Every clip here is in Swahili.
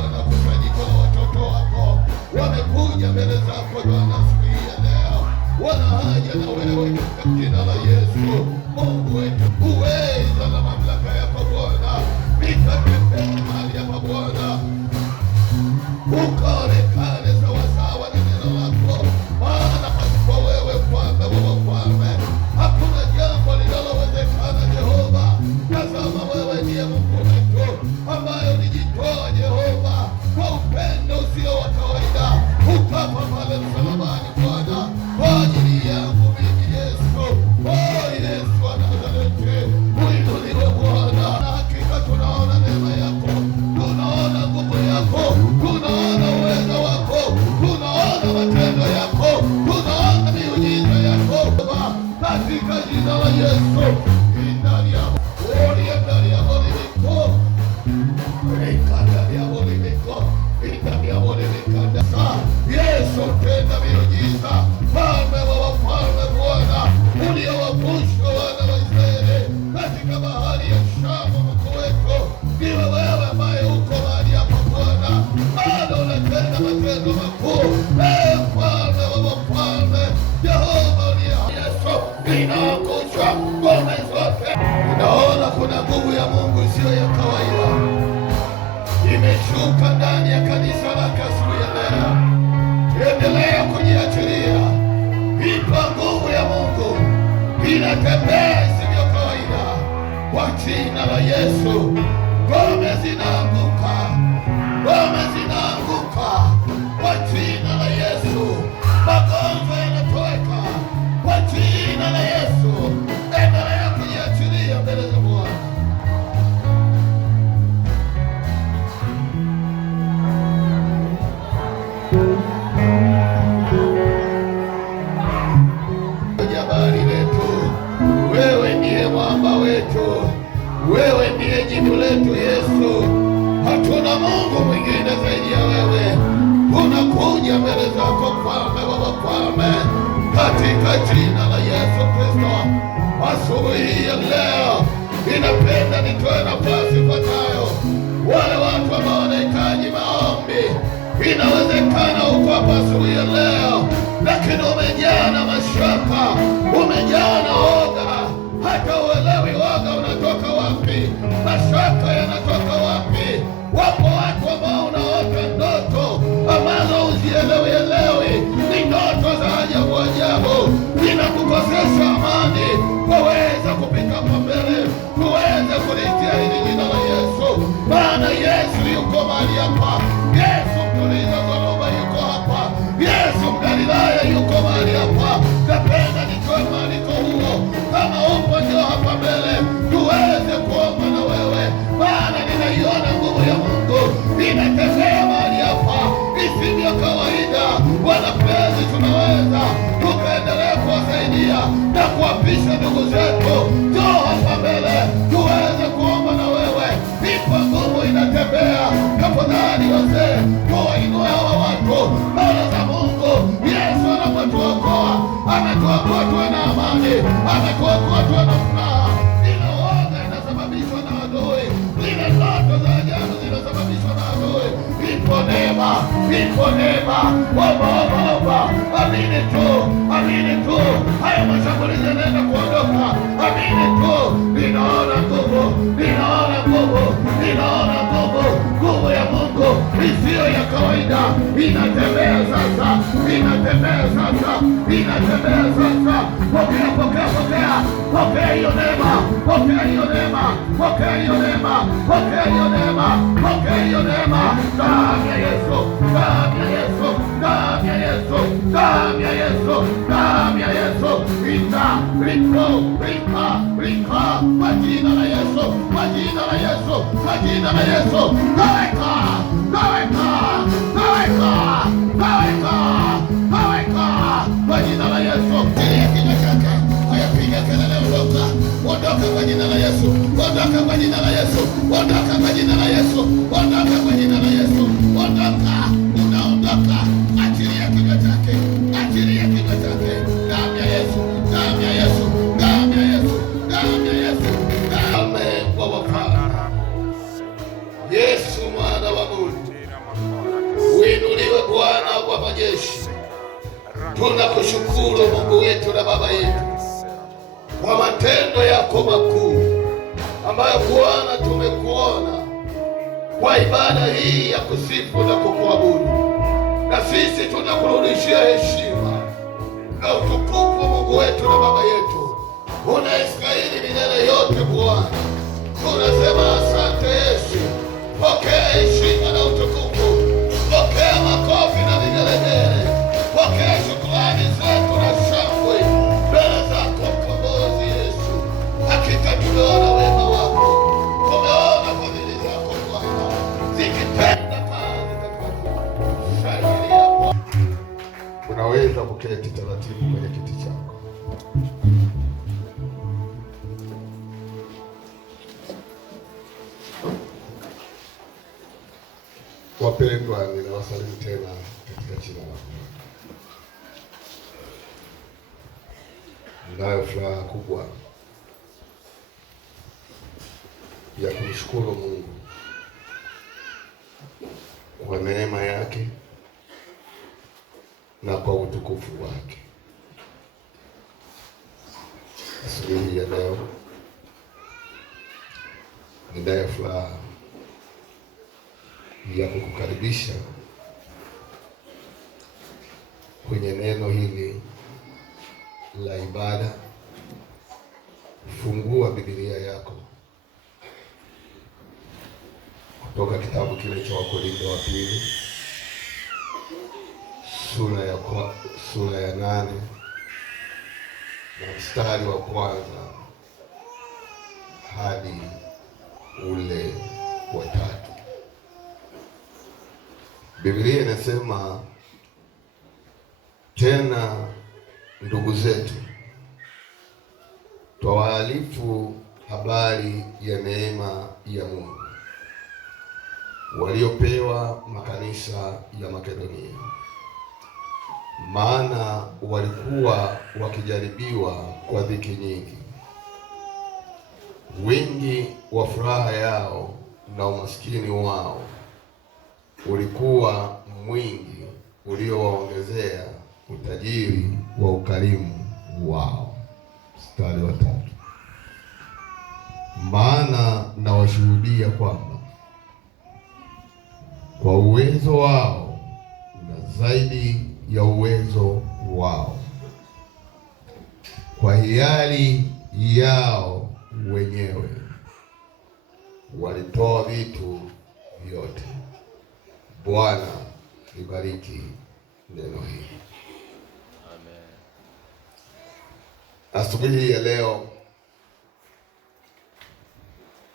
Bwana, kusanyiko la watoto wako wamekuja mbele zako Bwana siku hii ya leo, wana haja na wewe katika jina la Yesu. Mungu wetu, uweza na mamlaka yako Bwana, nikatembea mahali hapa Bwana, ukaonekane sawasawa na neno lako, maana pasipo wewe Mfalme wa wafalme hakuna jambo linalowezekana Jehova. Tazama, wewe ndiye Mungu wetu ambaye ulijitoa Jehova kwa upendo usio wa kawaida, ukafa pale msalabani Bwana kwa ajili yangu mimi Yesu. Oh Yesu wa Nazareti, uinuliwe Bwana. Hakika tunaona neema yako, tunaona nguvu yako, tunaona uwezo wako, tunaona matendo yako, tunaona miujiza yako katika jina la Yesu. Ndani ya ndani ya molimiko ndani ya molimiko ndani ya molimiko Yesu, tenda miujiza, Mfalme wa wafalme Bwana, uliowavusha wana wa Israeli katika bahari ya Shamu. Mungu wetu, ndiwe wewe ambaye uko mahali hapa Bwana, bado unatenda matendo makuu. Mfalme wa wafalme, Jehova uliye Yesu, inaangusha ngome zote. Unaona kuna nguvu ya Mungu isiyo ya kawaida imeshuka ndani ya kanisa lake asubuhi ya leo. Endelea kujiachilia, ipa nguvu ya Mungu inatembea isivyo kawaida kwa jina la Yesu. Ngome zinaanguka, ngome zinaanguka kwa jina la Yesu. Magonjwa yanatoweka kwa jina la Yesu. Endelea kujiachilia mbele za Bwana. Jabari letu, wewe ndiye mwamba wetu, wewe ndiye jibu letu Yesu. Hatuna Mungu mwingine zaidi ya wewe. Tunakuja mbele zako Mfalme wa wafalme katika jina la Yesu Kristo. Asubuhi ya leo ninapenda nitoe nafasi ifuatayo. Wale watu ambao wanahitaji maombi, inawezekana uko hapa asubuhi ya leo lakini umejaa na mashaka, umejaa na oga, hata uelewi oga unatoka wapi, mashaka yanatoka wapi. Wapo watu ambao unaota ndoto ambazo uzielewi, ni ndoto za ajabu ajabu, zinakukosesha amani. Waweza kupita hapa mbele, tuweze kulitia hili jina la Yesu, maana Yesu yuko mahali hapa. Yesu mtuliza dhoruba yuko hapa. Yesu Mgalilaya yuko mahali hapa. Napenda nitoe mwaliko huo, kama upo njoo hapa mbele tuweze kuomba na wewe, maana ninaiona nguvu ya Mungu inatembea mahali hapa isivyo kawaida. Wanapenzi, tunaweza tukaendelea kuwasaidia na kuwapisha ndugu zetu. Njoo hapa mbele tuweze kuomba na wewe, ipo nguvu inatembea. Tafadhali wazee, tuwainue hawa watu mbele za Mungu. Yesu anapotuokoa, ametuokoa tuwe na amani, ametuokoa tuwe na furaha. Ile uoga inasababishwa na adui, ile ndoto za ajabu zinasababishwa na adui. Ipo neema, ipo neema. Omba, amini tu, amini tu. Haya mashambulizi yanaenda kuondoka, amini tu. Ninaona nguvu, ninaona nguvu, ninaona nguvu. Nguvu ya Mungu isiyo ya kawaida inatembea sasa, inatembea sasa, inatembea sasa. Pokea, pokea, pokea, pokea hiyo neema, pokea hiyo neema, pokea hiyo neema, pokea hiyo neema, pokea hiyo neema. Damu ya Yesu, damu ya Yesu, damu ya Yesu, damu ya Yesu, damu ya Yesu. Rika, kwa jina la Yesu, kwa jina la Yesu, kwa jina la Yesu. Kaweka, kaweka, kaweka, kaweka, kaweka, kwa jina la Yesu. Kinywa chake ayapiga kelele, ondoka, ondoka kwa jina la Yesu, ondoka kwa jina la Yesu, ondoka kwa jina la Yesu, ondoka kwa jina la Yesu, ondoka, unaondoka. Achilia kinywa chake, achilia kinywa chake. Damu ya Yesu, damu ya Yesu, damu ya Yesu, damu ya Yesu, damu ya Yesu. Yesu Tunakushukuru Mungu wetu na Baba yetu kwa matendo yako makuu ambayo Bwana tumekuona kwa ibada hii ya kusifu na kukuabudu, na sisi tunakurudishia heshima na utukufu Mungu wetu na Baba yetu. Unastahili milele yote Bwana. Tunasema asante Yesu. Pokea heshima na utukufu, pokea makofi na vigelegele, pokea shukrani zetu na shangwe mbele zako Mkombozi Yesu. Hakika tumeona wema wako, tumeona fadhili zako Bwana zikitenda kazi katika kushangilia. Unaweza kuketi taratibu kwenye kiti chako. Wapendwa, ninawasalimu tena katika jina la Bwana. Ninayo furaha kubwa ya kumshukuru Mungu kwa neema yake na kwa utukufu wake. Asubuhi ya leo ninayo furaha ya kukukaribisha kwenye neno hili la ibada. Fungua Biblia yako kutoka kitabu kile cha Wakorintho wa pili sura ya 8 na mstari wa kwanza hadi ule wa 3. Biblia inasema, tena ndugu zetu, twawaarifu habari ya neema ya Mungu waliopewa makanisa ya Makedonia, maana walikuwa wakijaribiwa kwa dhiki nyingi. Wingi wa furaha yao na umaskini wao ulikuwa mwingi uliowaongezea utajiri wa ukarimu wao. Mstari wa 3. Maana nawashuhudia kwamba kwa uwezo wao na zaidi ya uwezo wao, kwa hiari yao wenyewe walitoa vitu vyote. Bwana ibariki neno hili. Amen. Asubuhi ya leo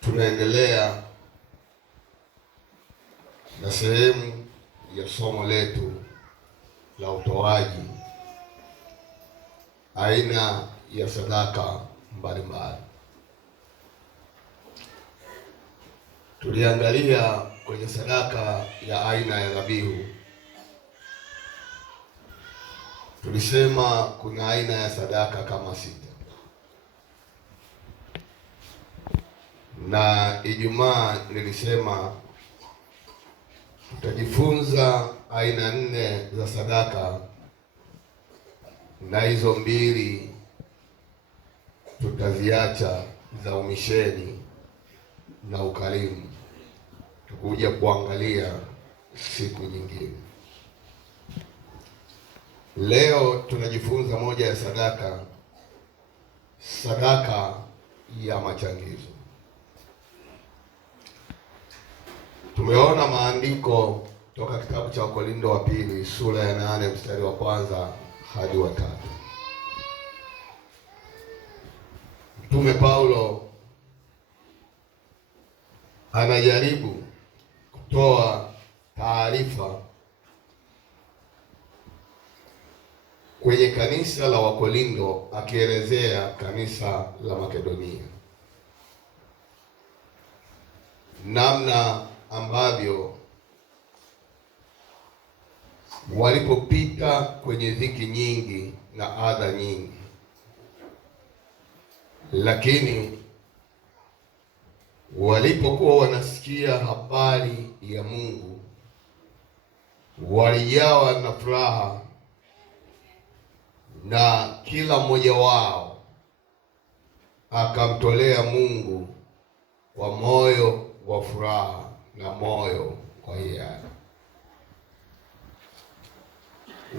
tunaendelea na sehemu ya somo letu la utoaji, aina ya sadaka mbalimbali. Tuliangalia kwenye sadaka ya aina ya dhabihu. Tulisema kuna aina ya sadaka kama 6, na Ijumaa nilisema tutajifunza aina 4 za sadaka, na hizo 2 tutaziacha za umisheni na ukarimu, tukuja kuangalia siku nyingine. Leo tunajifunza moja ya sadaka ya machangizo. Tumeona maandiko toka kitabu cha Wakorintho wa pili sura ya 8 mstari wa kwanza hadi wa 3. Mtume Paulo anajaribu kutoa taarifa kwenye kanisa la Wakorintho, akielezea kanisa la Makedonia, namna ambavyo walipopita kwenye dhiki nyingi na adha nyingi, lakini walipokuwa wanasikia habari ya Mungu walijawa na furaha na kila mmoja wao akamtolea Mungu kwa moyo wa furaha na moyo wa hiari.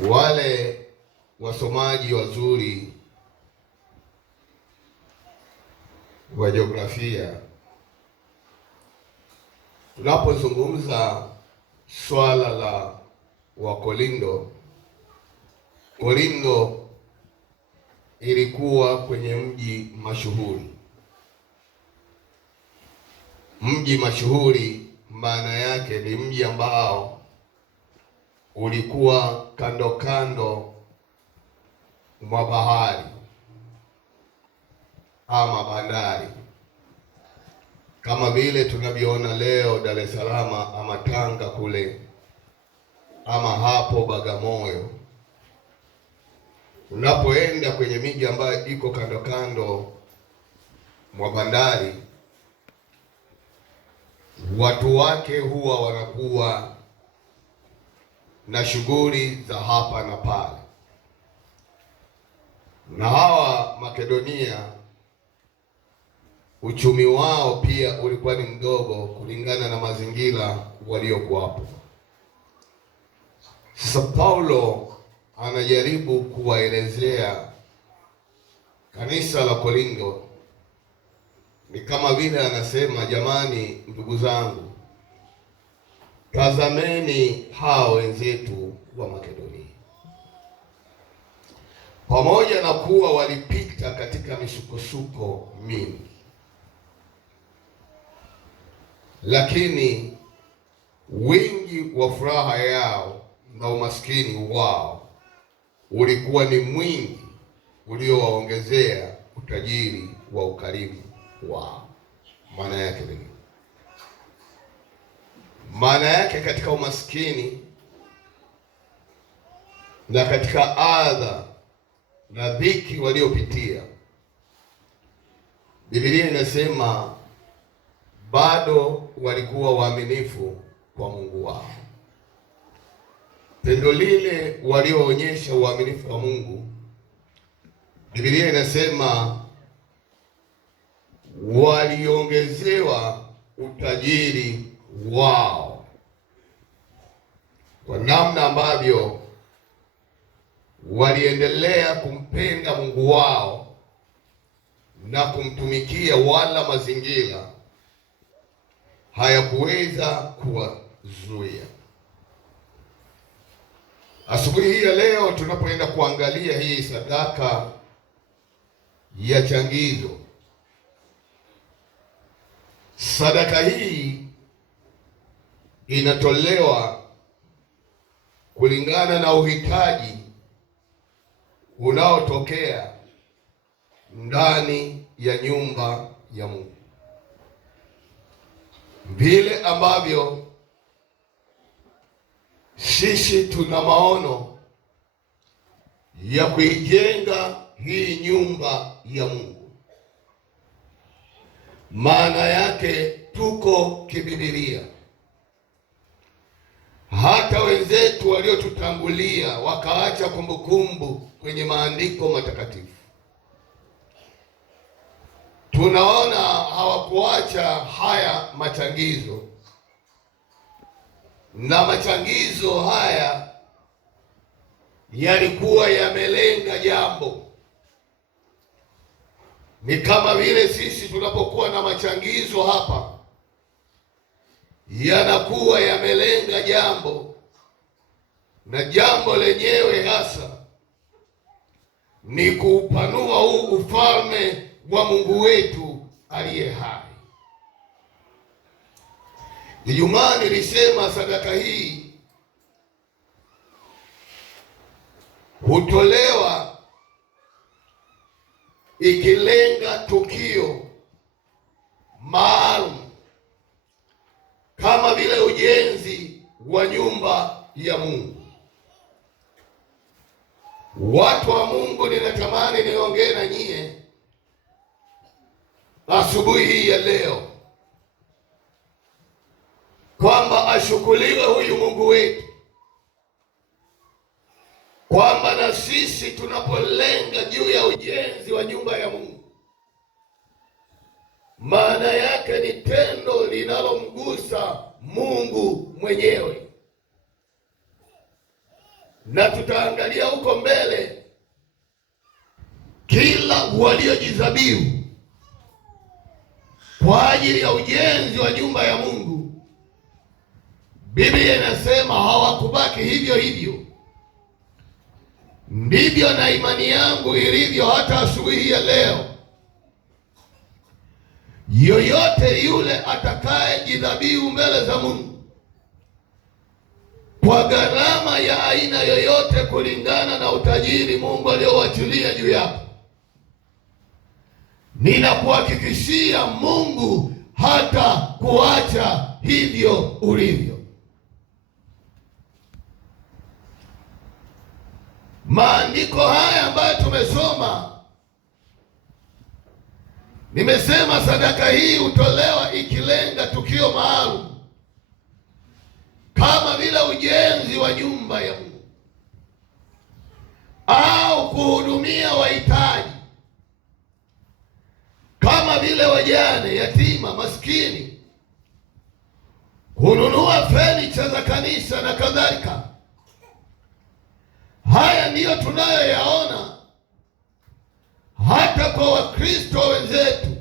Wale wasomaji wazuri wa jiografia, tunapozungumza swala la Wakorintho, Korintho ilikuwa kwenye mji mashuhuri. Mji mashuhuri maana yake ni mji ambao ulikuwa kando kando mwa bahari ama bandari, kama vile tunavyoona leo Dar es Salaam ama Tanga kule ama hapo Bagamoyo. Unapoenda kwenye miji ambayo iko kando kando mwa bandari, watu wake huwa wanakuwa na shughuli za hapa na pale, na hawa Makedonia uchumi wao pia ulikuwa ni mdogo kulingana na mazingira waliokuwapo. Sasa Paulo anajaribu kuwaelezea kanisa la Korintho, ni kama vile anasema, jamani, ndugu zangu, tazameni hao wenzetu wa Makedonia. Pamoja na kuwa walipita katika misukosuko mingi, lakini wingi wa furaha yao na umaskini wao ulikuwa ni mwingi uliowaongezea utajiri wa ukarimu wao. Maana yake nini? Maana yake katika umaskini na katika adha na dhiki waliopitia, Biblia inasema bado walikuwa waaminifu kwa Mungu wao. Tendo lile walioonyesha uaminifu wa Mungu, Biblia inasema waliongezewa utajiri wao, kwa namna ambavyo waliendelea kumpenda Mungu wao na kumtumikia, wala mazingira hayakuweza kuwazuia. Asubuhi hii ya leo tunapoenda kuangalia hii sadaka ya changizo, sadaka hii inatolewa kulingana na uhitaji unaotokea ndani ya nyumba ya Mungu, vile ambavyo sisi tuna maono ya kuijenga hii nyumba ya Mungu. Maana yake tuko kibibilia. Hata wenzetu waliotutangulia wakaacha kumbukumbu kwenye maandiko matakatifu. Tunaona hawakuacha haya machangizo, na machangizo haya yalikuwa yamelenga jambo. Ni kama vile sisi tunapokuwa na machangizo hapa, yanakuwa yamelenga jambo, na jambo lenyewe hasa ni kuupanua huu ufalme wa Mungu wetu aliye hai. Ijumaa nilisema sadaka hii hutolewa ikilenga tukio maalum, kama vile ujenzi wa nyumba ya Mungu. Watu wa Mungu, ninatamani niongee na nyie asubuhi hii ya leo kwamba ashukuriwe huyu Mungu wetu kwamba na sisi tunapolenga juu ya ujenzi wa nyumba ya Mungu, maana yake ni tendo linalomgusa Mungu mwenyewe, na tutaangalia huko mbele kila waliojidhabihu kwa ajili ya ujenzi wa nyumba ya Mungu, Biblia inasema hawakubaki hivyo hivyo. Ndivyo na imani yangu ilivyo hata asubuhi ya leo. Yoyote yule atakaye jidhabihu mbele za Mungu kwa gharama ya aina yoyote, kulingana na utajiri Mungu aliowachilia juu yako, ninakuhakikishia Mungu hata kuacha hivyo ulivyo. Maandiko haya ambayo tumesoma, nimesema sadaka hii hutolewa ikilenga tukio maalum kama vile ujenzi wa nyumba ya Mungu au kuhudumia wahitaji kama vile wajane, yatima, maskini, kununua fenicha za kanisa na kadhalika. Haya ndiyo tunayoyaona hata kwa Wakristo wenzetu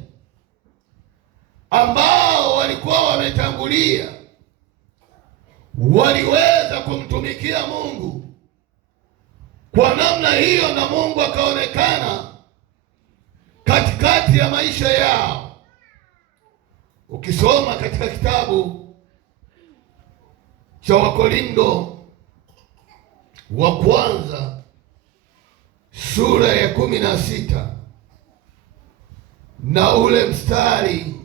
ambao walikuwa wametangulia, waliweza kumtumikia Mungu kwa namna hiyo, na Mungu akaonekana katikati ya maisha yao. Ukisoma katika kitabu cha Wakorintho wa kwanza sura ya 16 na ule mstari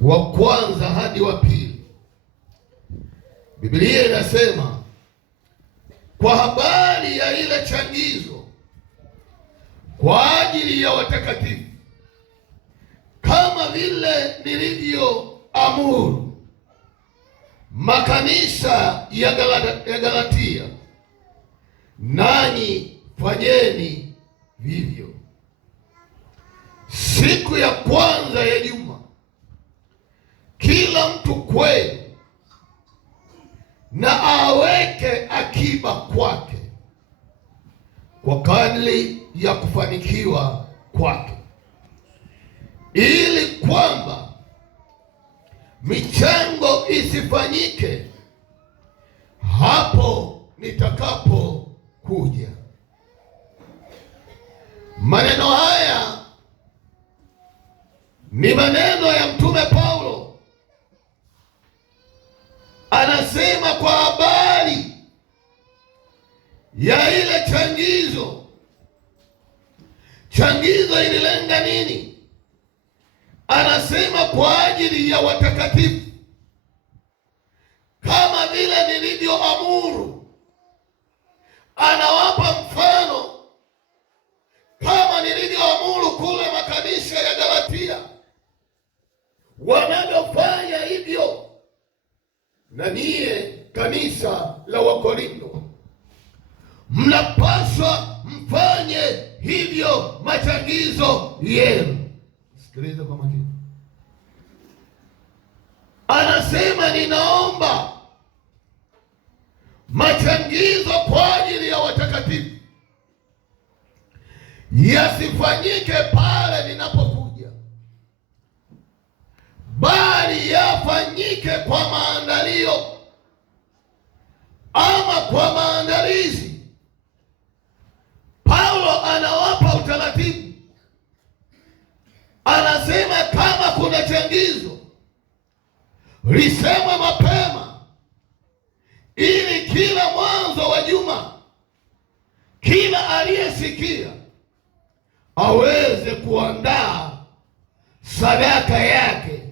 wa kwanza hadi wa pili, Biblia inasema kwa habari ya ile changizo kwa ajili ya watakatifu, kama vile nilivyoamuru makanisa ya Galatia, nanyi fanyeni vivyo. Siku ya kwanza ya juma, kila mtu kwenu na aweke akiba kwake kwa kadri ya kufanikiwa kwake, ili kwamba michango isifanyike hapo nitakapokuja. Maneno haya ni maneno ya Mtume Paulo, anasema kwa habari ya ile changizo. Changizo ililenga nini? Anasema kwa ajili ya watakatifu, kama vile nilivyoamuru. Anawapa mfano kama nilivyoamuru kule makanisa ya Galatia wanavyofanya hivyo, na niye kanisa la Wakorintho mnapaswa mfanye hivyo machangizo yenu. Sikiliza kwa makini. Anasema ninaomba machangizo kwa ajili ya watakatifu yasifanyike pale ninapokuja, bali yafanyike kwa maandalio ama kwa maandalizi. Paulo anawapa utaratibu, anasema kama kuna changizo lisemwe mapema, ili kila mwanzo wa juma kila aliyesikia aweze kuandaa sadaka yake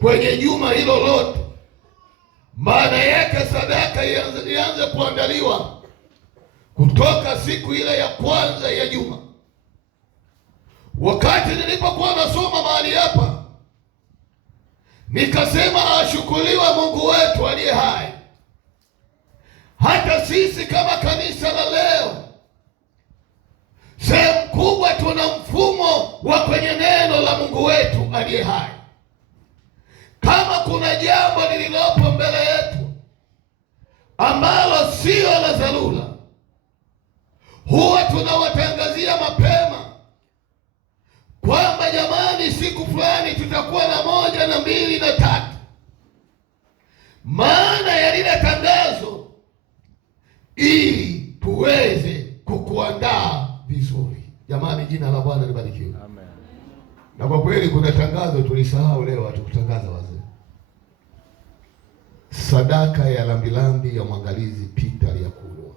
kwenye juma hilo lote. Maana yake sadaka ianze kuandaliwa kutoka siku ile ya kwanza ya juma. Wakati nilipokuwa nasoma mahali hapa, Nikasema ashukuriwe Mungu wetu aliye hai. Hata sisi kama kanisa la leo, sehemu kubwa tuna mfumo wa kwenye neno la Mungu wetu aliye hai. Kama kuna jambo lililopo mbele yetu ambalo sio la dharura, huwa tunawatangazia mapema kwamba jamani, siku fulani tutakuwa na 1 na 2 na 3. Maana ya lile tangazo ili tuweze kukuandaa vizuri. Jamani, jina la Bwana libarikiwe. Amen. Na kwa kweli kuna tangazo tulisahau leo, hatukutangaza wazee. Sadaka ya lambilambi ya mwangalizi Peter Lyakulwa.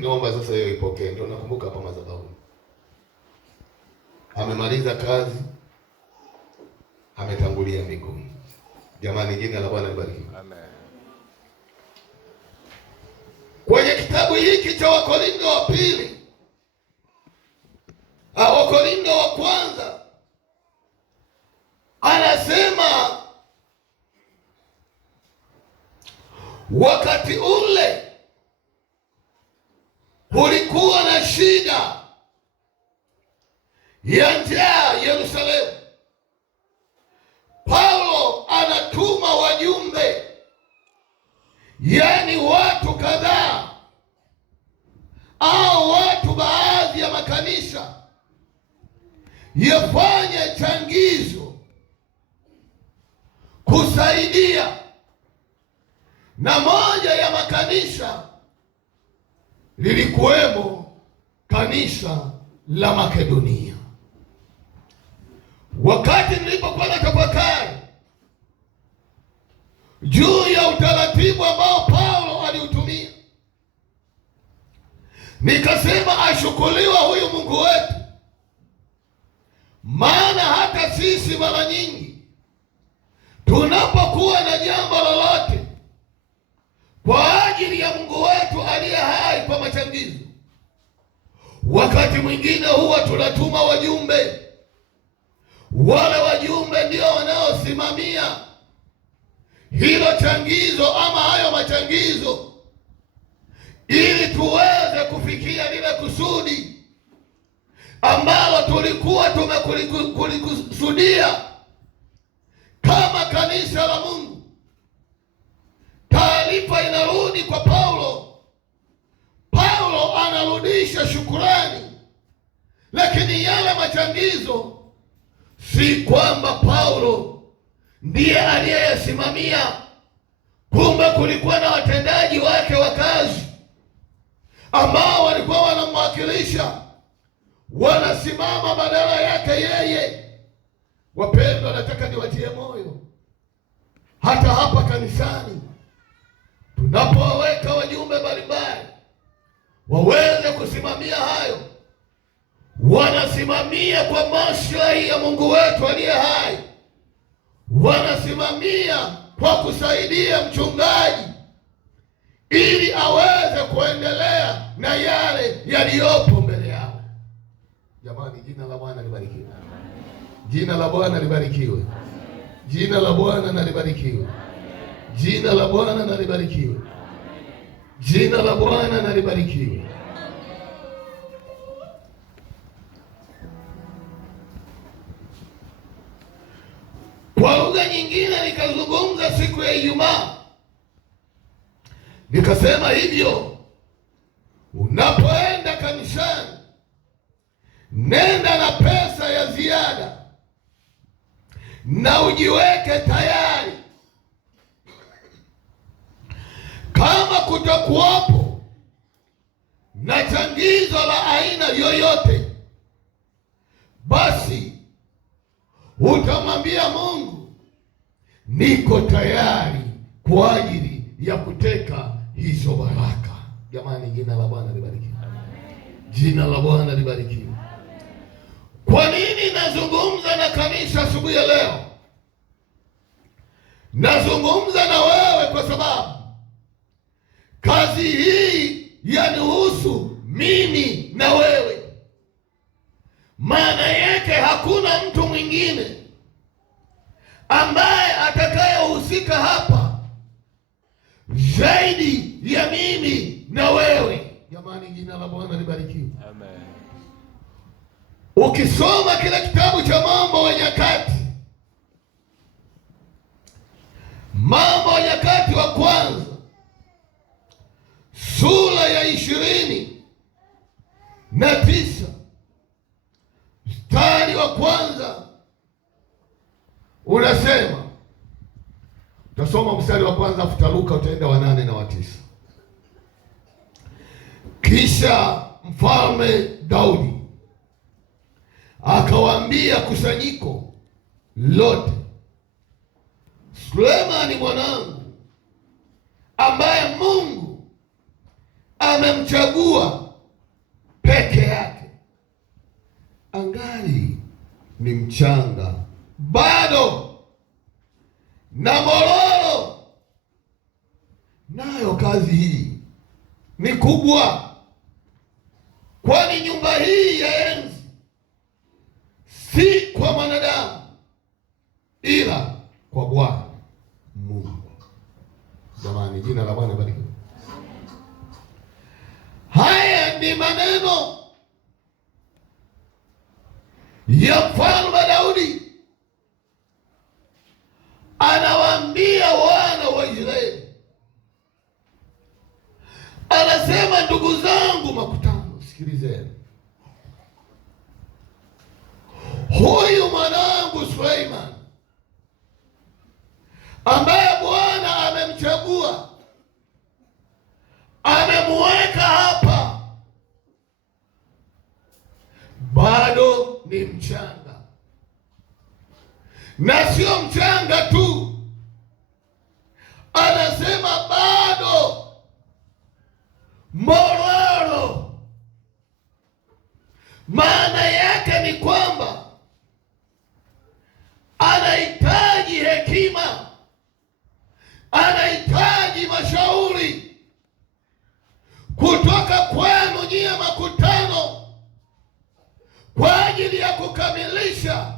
Naomba sasa hiyo ipokee. Ndio nakumbuka hapa madhabahu. Amemaliza kazi, ametangulia mbinguni. Jamani, jina la Bwana libarikiwe. Amen. Kwenye kitabu hiki cha Wakorintho wa pili, Wakorintho wa kwanza, anasema wakati ule kulikuwa na shida ya njaa Yerusalemu. Paulo anatuma wajumbe, yaani watu kadhaa au watu baadhi ya makanisa yafanye changizo kusaidia, na moja ya makanisa lilikuwemo kanisa la Makedonia. Wakati nilipokuwa natafakari juu ya utaratibu ambao Paulo aliutumia, nikasema ashukuriwe huyu Mungu wetu. Maana hata sisi mara nyingi tunapokuwa na jambo lolote kwa ajili ya Mungu wetu aliye hai kwa machangizo, wakati mwingine huwa tunatuma wajumbe. Wale wajumbe ndio wanaosimamia hilo changizo ama hayo machangizo, ili tuweze kufikia lile kusudi ambalo tulikuwa tumekulikusudia kama kanisa la Mungu. Taarifa inarudi kwa Paulo. Paulo anarudisha shukurani, lakini yale machangizo si kwamba Paulo ndiye aliyeyasimamia. Kumbe kulikuwa na watendaji wake wa kazi ambao walikuwa wanamwakilisha, wanasimama badala yake yeye. Wapendwa, nataka niwatie moyo hata hapa kanisani, tunapoweka wajumbe mbalimbali waweze kusimamia hayo. Wanasimamia kwa maslahi ya Mungu wetu aliye hai, wanasimamia kwa kusaidia mchungaji ili aweze kuendelea na yale yaliyopo mbele yao. Jamani, jina la Bwana libarikiwe. Jina la Bwana libarikiwe. Jina la Bwana na libarikiwe. Jina la Bwana na libarikiwe. Jina la Bwana na libarikiwe. Kwa lugha nyingine nikazungumza siku ya Ijumaa, nikasema hivyo, unapoenda kanisani, nenda na pesa ya ziada na ujiweke tayari. Kama kutakuwapo na changizo la aina yoyote, basi utamwambia Mungu, niko tayari kwa ajili ya kuteka hizo baraka. Jamani, jina la Bwana libarikiwe. Jina la Bwana libarikiwe. Kwa nini nazungumza na kanisa asubuhi ya leo? Nazungumza na wewe kwa sababu kazi hii yanihusu mimi na wewe. Maana yake hakuna mtu mwingine ambaye atakayehusika hapa zaidi ya mimi na wewe. Jamani, jina la Bwana libarikiwe. Amen. Ukisoma kile kitabu cha Mambo ya Nyakati, Mambo ya Nyakati wa kwanza sura ya 29 mstari wa kwanza unasema, utasoma mstari wa kwanza utaruka utaenda wa 8 na wa 9. Kisha mfalme Daudi akawaambia kusanyiko lote, Sulemani mwanangu ambaye Mungu amemchagua peke yake, angali ni mchanga bado na mororo, nayo kazi hii ni kubwa, kwani nyumba hii ya enzi si kwa mwanadamu ila kwa Bwana Mungu. Jamani, jina la Bwana barikiwe. Haya ni maneno ya mfalme Daudi, anawaambia wana wa Israeli, anasema, ndugu zangu makutano, sikilizeni, huyu mwanangu Suleiman ambaye Bwana amemchagua, amemweka hapa, bado ni mchanga, na sio mchanga tu, anasema bado mororo. Maana yake ni kwamba anahitaji hekima, anahitaji mashauri kutoka kwenu nyie makutano kwa ajili ya kukamilisha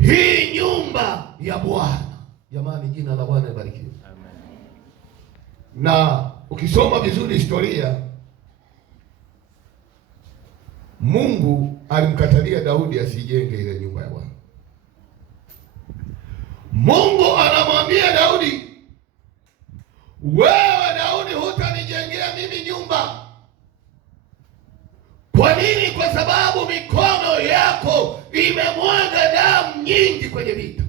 hii nyumba ya Bwana. Jamani, jina la Bwana libarikiwe. Amen. Na ukisoma vizuri historia, Mungu alimkatalia Daudi asijenge ile nyumba ya Bwana. Mungu anamwambia Daudi, wewe Daudi hutanijengea mimi nyumba. Kwa nini? Kwa sababu mikono yako imemwaga damu nyingi kwenye vita,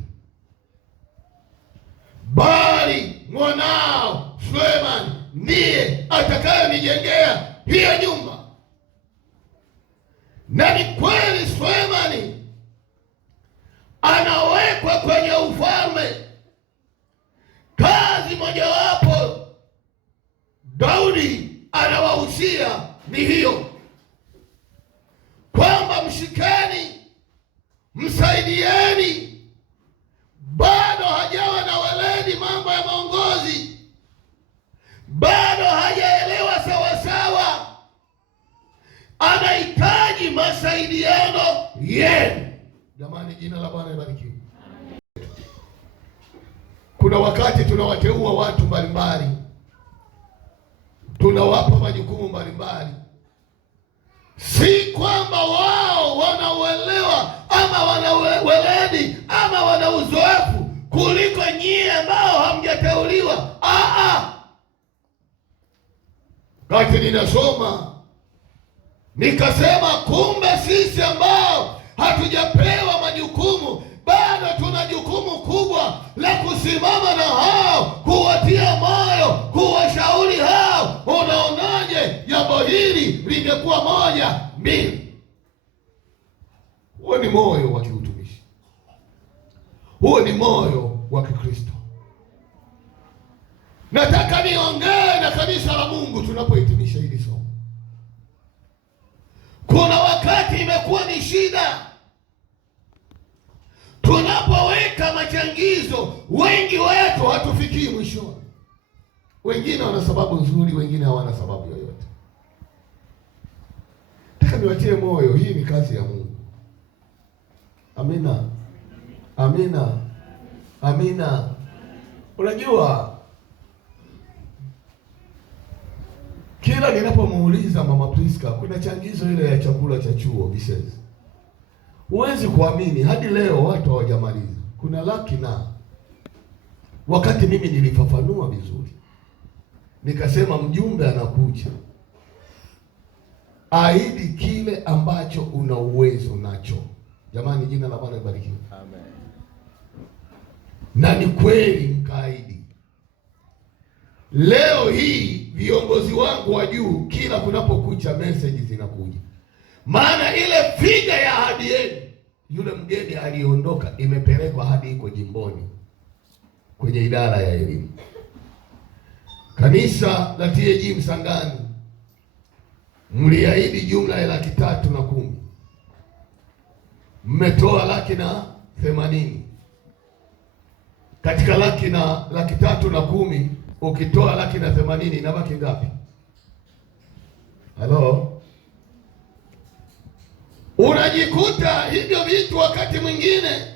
bali mwanao Sulemani ndiye atakayonijengea hiyo nyumba. Na ni kweli Sulemani anawekwa kwenye ufalme. Kazi mojawapo Daudi anawahusia ni hiyo, kwamba mshikeni, msaidieni. Bado hajawa na weledi mambo ya maongozi, bado hajaelewa sawasawa, anahitaji masaidiano yenu. Jamani, jina la Bwana libarikiwe. Kuna wakati tunawateua watu mbalimbali, tunawapa majukumu mbalimbali, si kwamba wao wanauelewa ama wana weledi ama wana uzoefu kuliko nyie ambao hamjateuliwa. Wakati ninasoma nikasema, kumbe sisi ambao hatujapewa majukumu bado tuna jukumu kubwa la kusimama na hao, kuwatia moyo, kuwashauri hao. Unaonaje jambo hili lingekuwa moja mbili? Huo ni moyo wa kiutumishi, huo ni moyo wa Kikristo. Nataka niongee na kanisa la Mungu tunapohitimisha hili somo. Kuna wakati imekuwa ni shida tunapoweka machangizo, wengi wetu hatufikii mwishoni. Wengine wana sababu nzuri, wengine hawana sababu yoyote. Nataka niwatie moyo, hii ni kazi ya Mungu. Amina, amina, amina. Unajua, kila ninapomuuliza Mama Priska kuna changizo ile ya chakula cha chuo Bisezi, huwezi kuamini hadi leo watu hawajamaliza. Kuna laki na wakati mimi nilifafanua vizuri, nikasema mjumbe anakuja, ahidi kile ambacho una uwezo nacho. Jamani, jina la Bwana libarikiwe. Amen. Na ni kweli mkaahidi. Leo hii viongozi wangu wa juu, kila kunapokucha message zinakuja, maana ile figa ya ahadi yenu, yule mgeni aliondoka, imepelekwa hadi iko jimboni kwenye idara ya elimu. Kanisa la TAG Msangani mliahidi jumla ya 310,000, mmetoa 180,000. Katika 310,000 ukitoa 180,000 inabaki ngapi? Halo, unajikuta hivyo vitu. Wakati mwingine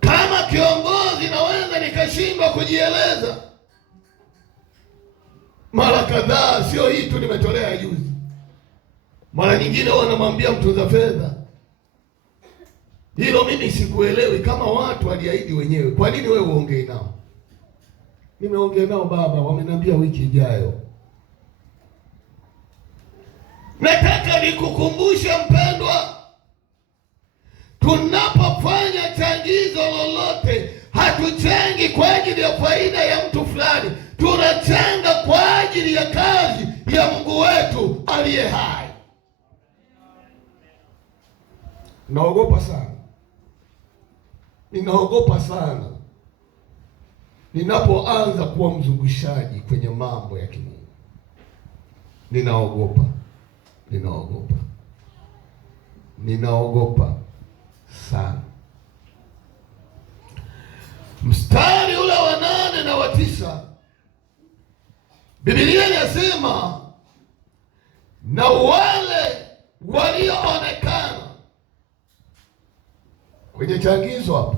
kama kiongozi naweza nikashindwa kujieleza mara kadhaa. Sio hii tu nimetolea juzi, mara nyingine wanamwambia mtunza fedha, hilo mimi sikuelewi. Kama watu waliahidi wenyewe, kwa nini wewe uongee nao? Nimeongea nao baba, wameniambia wiki ijayo. Nataka nikukumbushe mpendwa, tunapofanya changizo lolote, hatuchangi kwa ajili ya faida ya mtu fulani, tunachanga kwa ajili ya kazi ya Mungu wetu aliye hai. Naogopa sana, ninaogopa sana ninapoanza kuwa mzungushaji kwenye mambo ya kimungu. Ninaogopa sana. Mstari ule wa 8 na wa 9, Biblia inasema, na wale walioonekana kwenye changizo hapo,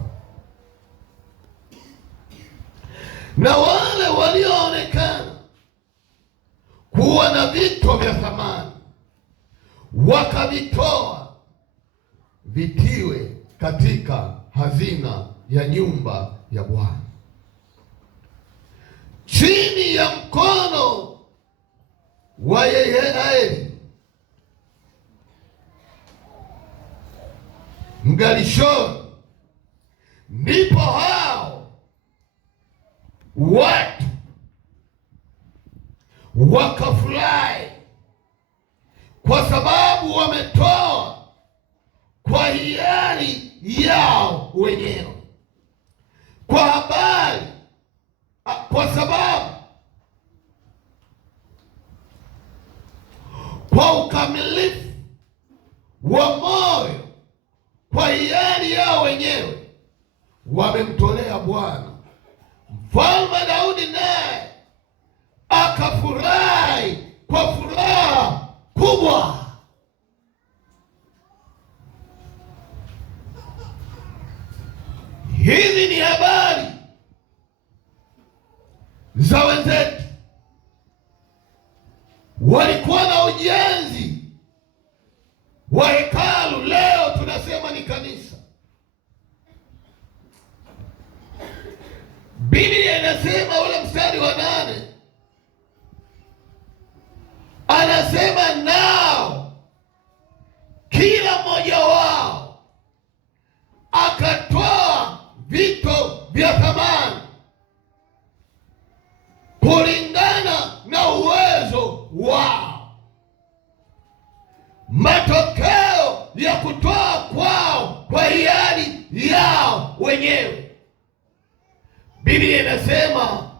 na wale walioonekana kuwa na vitu vya thamani wakavitoa, vitiwe katika hazina ya nyumba ya Bwana, chini ya mkono wa Yehieli Mgershoni. Ndipo hao watu wakafurahi kwa sababu wametoa kwa hiari yao wenyewe, kwa sababu kwa ukamilifu wa moyo, kwa hiari yao wenyewe wamemtolea Bwana. Mfalme Daudi naye akafurahi kwa furaha kubwa. Hizi ni habari za wenzetu, walikuwa na ujenzi wa hekalu. Leo tunasema ni kanisa. Biblia inasema ule mstari wa 8, anasema nao kila mmoja wao akatoa vitu vya thamani kulingana na uwezo wao. Matokeo ya kutoa kwao kwa hiari yao wenyewe. Biblia inasema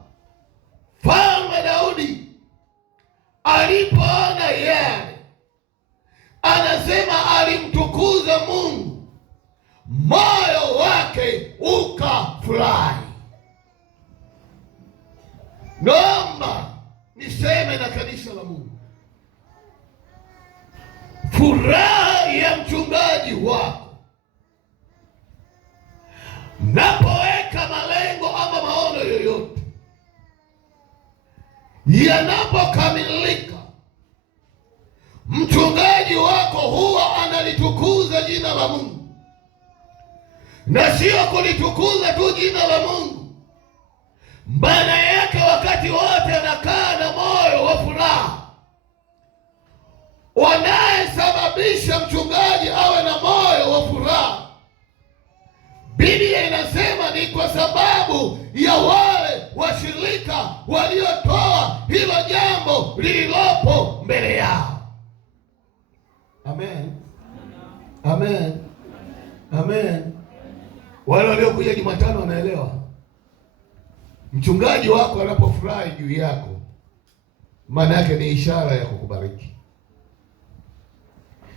Mfalme Daudi alipoona yale, anasema alimtukuza Mungu, moyo wake ukafurahi. Naomba niseme na kanisa la Mungu, furaha ya mchungaji wako. Mnapoweka malengo ama maono yoyote, yanapokamilika, mchungaji wako huwa analitukuza jina la Mungu, na sio kulitukuza tu jina la Mungu, maana yake wakati wote anakaa na moyo wa furaha. Wanayesababisha mchungaji awe na moyo wa furaha, Biblia inasema ni kwa sababu ya wale washirika waliotoa hilo jambo lililopo mbele yao. Amen, amen, amen. Wale waliokuja Jumatano wanaelewa. Mchungaji wako anapofurahi juu yako, maana yake ni ishara ya kukubariki,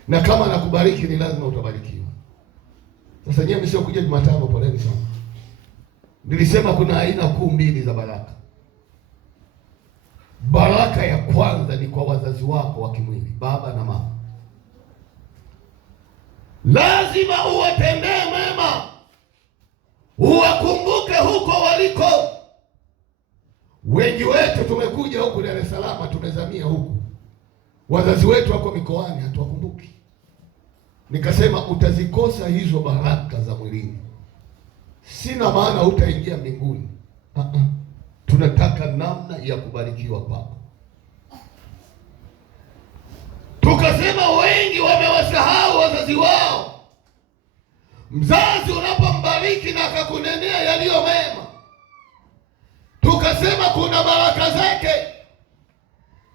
na kama anakubariki ni lazima utabarikiwa. Sasa nyewe msiokuja Jumatano, poleni sana. Nilisema kuna aina kuu mbili za baraka. Baraka ya kwanza ni kwa wazazi wako wa kimwili, baba na mama. Lazima uwatendee mema, uwakumbuke huko waliko. Wengi wetu tumekuja huku Dar es Salaam, tumezamia huku, wazazi wetu wako mikoani, hatuwakumbuki. Nikasema utazikosa hizo baraka za mwilini. Sina maana utaingia mbinguni. Tunataka namna ya kubarikiwa kwako. Tukasema wengi wamewasahau wazazi wao. Mzazi unapombariki na akakunenea yaliyo mema, tukasema kuna baraka zake,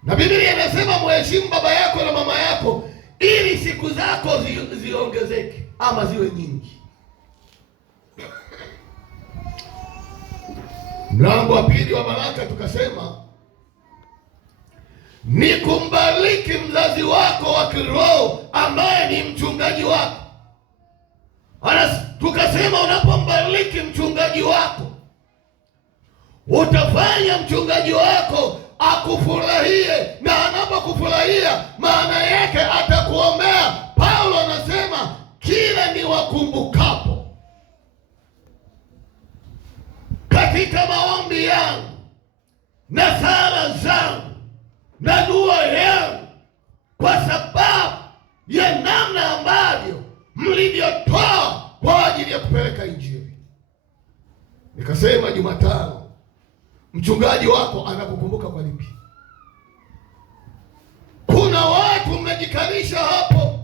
na Biblia inasema mheshimu baba yako na mama yako ili siku zako ziongezeke ama ziwe nyingi. Mlango wa pili wa baraka tukasema ni kumbariki mzazi wako wa kiroho ambaye ni mchungaji wako. Tukasema unapombariki mchungaji wako, utafanya mchungaji wako akufurahie, na anapokufurahia maana yake atakuombea. Paulo anasema kila niwakumbukapo katika maombi yangu na sala zangu na dua yangu, kwa sababu ya namna ambavyo mlivyotoa kwa ajili ya kupeleka Injili. Nikasema Jumatano, mchungaji wako anakukumbuka kwa lipi? Kuna watu mmejikanisha hapo,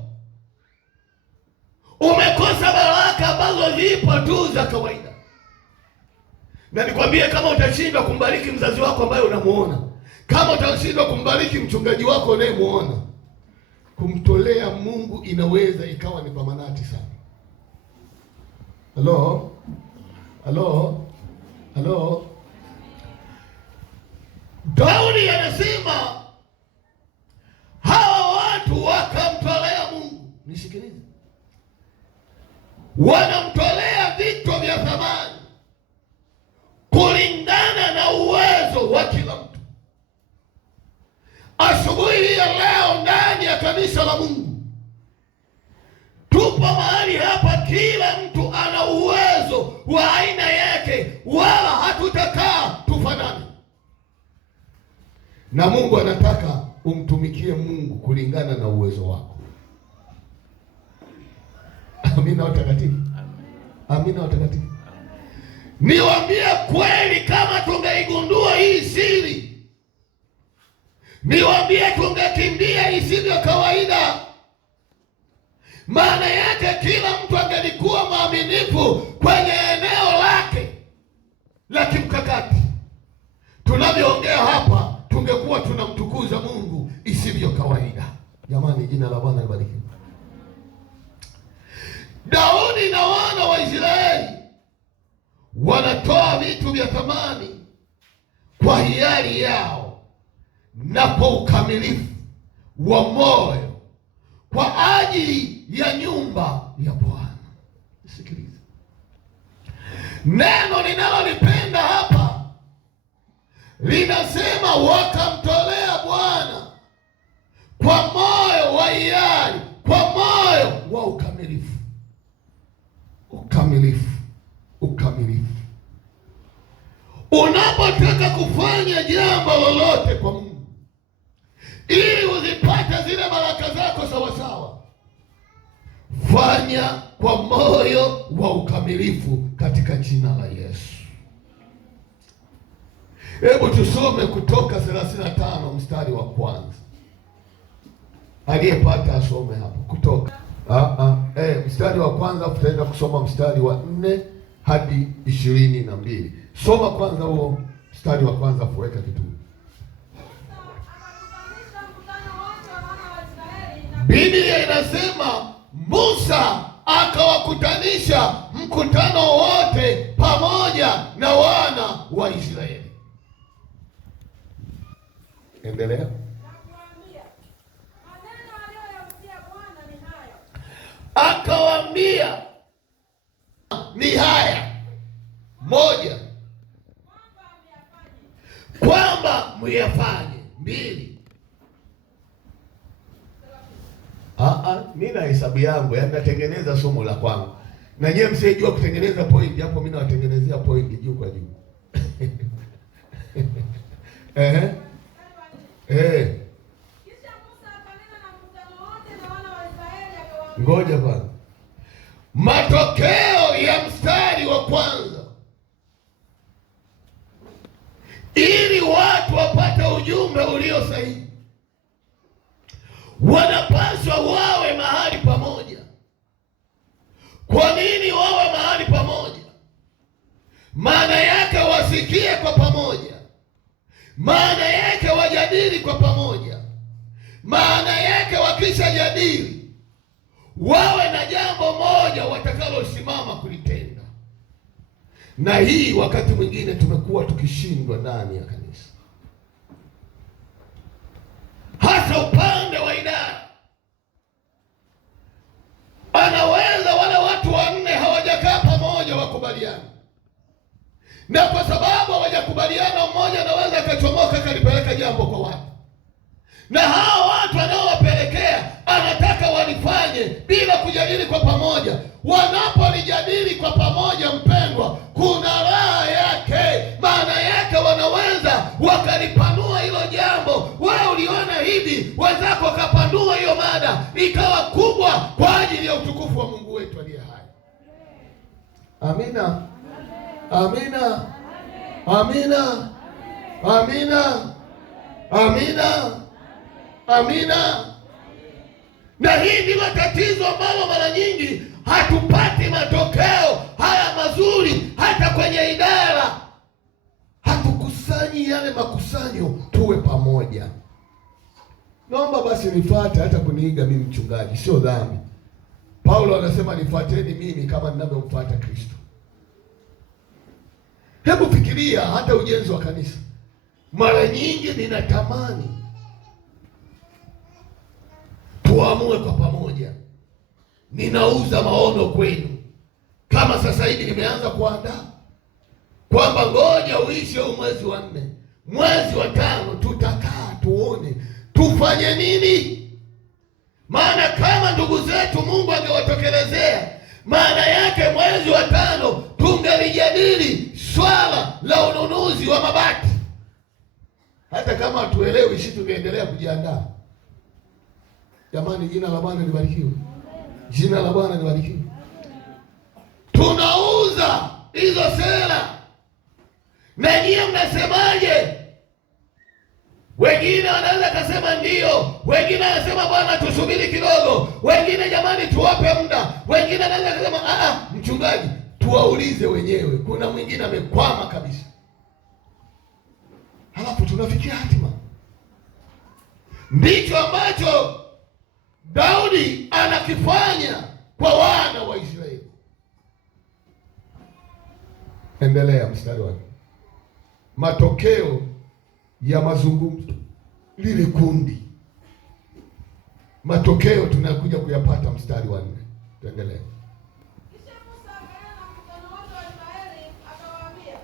umekosa baraka ambazo zipo tu za kawaida. Na nikwambie, kama utashindwa kumbariki mzazi wako ambaye unamuona, kama utashindwa kumbariki mchungaji wako unayemuona, kumtolea Mungu inaweza ikawa ni pamanati sana. Halo? Halo? Halo? Daudi anasema hawa watu wakamtolea Mungu. Nisikilize. Wanamtolea vitu vya thamani kulingana na uwezo wa kila mtu. Asubuhi hii ya leo ndani ya kanisa la Mungu tupo mahali hapa, kila mtu ana uwezo wa aina yake, wala hatutakaa tufanane. Na Mungu anataka umtumikie Mungu kulingana na uwezo wako. Amina watakatifu. Amina watakatifu. Niwaambie kweli, kama tungeigundua hii siri, niwaambie tungekimbia isivyo kawaida. Maana yake kila mtu angelikuwa mwaminifu kwenye eneo lake la kimkakati. Tunavyoongea hapa, tungekuwa tunamtukuza Mungu isivyo kawaida. Jamani, jina la Bwana libarikiwe. Daudi na wana wa Israeli wanatoa vitu vya thamani kwa hiari yao na kwa ukamilifu wa moyo kwa ajili ya nyumba ya Bwana. Sikiliza neno ninalolipenda hapa, linasema wakamtolea Bwana kwa moyo wa hiari, kwa moyo wa ukamilifu. ukamilifu. Ukamilifu, ukamilifu. Unapotaka kufanya jambo lolote kwa Mungu ili uzipate zile baraka zako sawasawa, fanya kwa moyo wa ukamilifu katika jina la Yesu. Hebu tusome Kutoka 35 mstari wa kwanza. Aliyepata asome hapo Kutoka. Mstari wa kwanza, tutaenda kusoma mstari wa 4 hadi 22. Soma kwanza huo mstari wa kwanza, fuweka kitu. Biblia inasema Musa akawakutanisha mkutano wote pamoja na wana wa Israeli. Endelea. Akawaambia ni haya: moja, kwamba muyafanye. Mbili, mimi na hesabu yangu, yaani natengeneza somo la kwangu, na nyewe msijua kutengeneza point hapo, mimi nawatengenezea point juu kwa juu. Ngoja bwana. Matokeo ya mstari wa kwanza, ili watu wapate ujumbe ulio sahihi, wanapaswa wawe mahali pamoja. Kwa nini wawe mahali pamoja? Maana yake wasikie kwa pamoja, maana yake wajadili kwa pamoja, maana yake wakisha jadili wawe na jambo moja watakalosimama kulitenda. Na hii wakati mwingine tumekuwa tukishindwa ndani ya kanisa, hasa upande wa idara. Anaweza wale watu 4 hawajakaa pamoja wakubaliana, na kwa sababu hawajakubaliana, mmoja anaweza akachomoka kalipeleka jambo kwa watu, na hao watu anaowapelekea anataka walifanye bila kujadili kwa pamoja. Wanapolijadili kwa pamoja, mpendwa, kuna raha yake. Maana yake wanaweza wakalipanua hilo jambo. Wewe uliona hivi, wenzako wakapanua hiyo mada ikawa kubwa kwa ajili ya utukufu wa Mungu wetu aliye hai. Amina, amina, amina, amina, amina, amina. Na hii ndilo tatizo ambalo mara nyingi hatupati matokeo haya mazuri hata kwenye idara. Hatukusanyi yale makusanyo tuwe pamoja. Naomba basi nifuate, hata kuniiga mimi mchungaji sio dhambi. Paulo anasema nifuateni mimi kama ninavyomfuata Kristo. Hebu fikiria hata ujenzi wa kanisa. Mara nyingi ninatamani tuamue kwa pamoja. Ninauza maono kwenu. Kama sasa hivi nimeanza kuandaa kwamba ngoja uishe huu mwezi wa 4, mwezi wa 5 tutakaa tuone tufanye nini. Maana kama ndugu zetu Mungu angewatokelezea, maana yake mwezi wa 5 tungelijadili swala la ununuzi wa mabati. Hata kama hatuelewi, sisi tungeendelea kujiandaa. Jamani, jina la Bwana libarikiwe. Jina la Bwana libarikiwe. Tunauza hizo sera. Na nyie mnasemaje? Wengine wanaweza kusema ndio, wengine wanasema bwana tusubiri kidogo, wengine jamani tuwape muda, wengine wanaweza kusema mchungaji tuwaulize wenyewe. Kuna mwingine amekwama kabisa. Halafu tunafikia hatima. Ndicho ambacho Daudi anakifanya kwa wana wa Israeli. Endelea mstari wake. Matokeo ya mazungumzo lile kundi. Matokeo tunakuja kuyapata mstari wa 4. Tuendelee. Kisha Musa akaenda na mkutano wote wa Israeli akawaambia,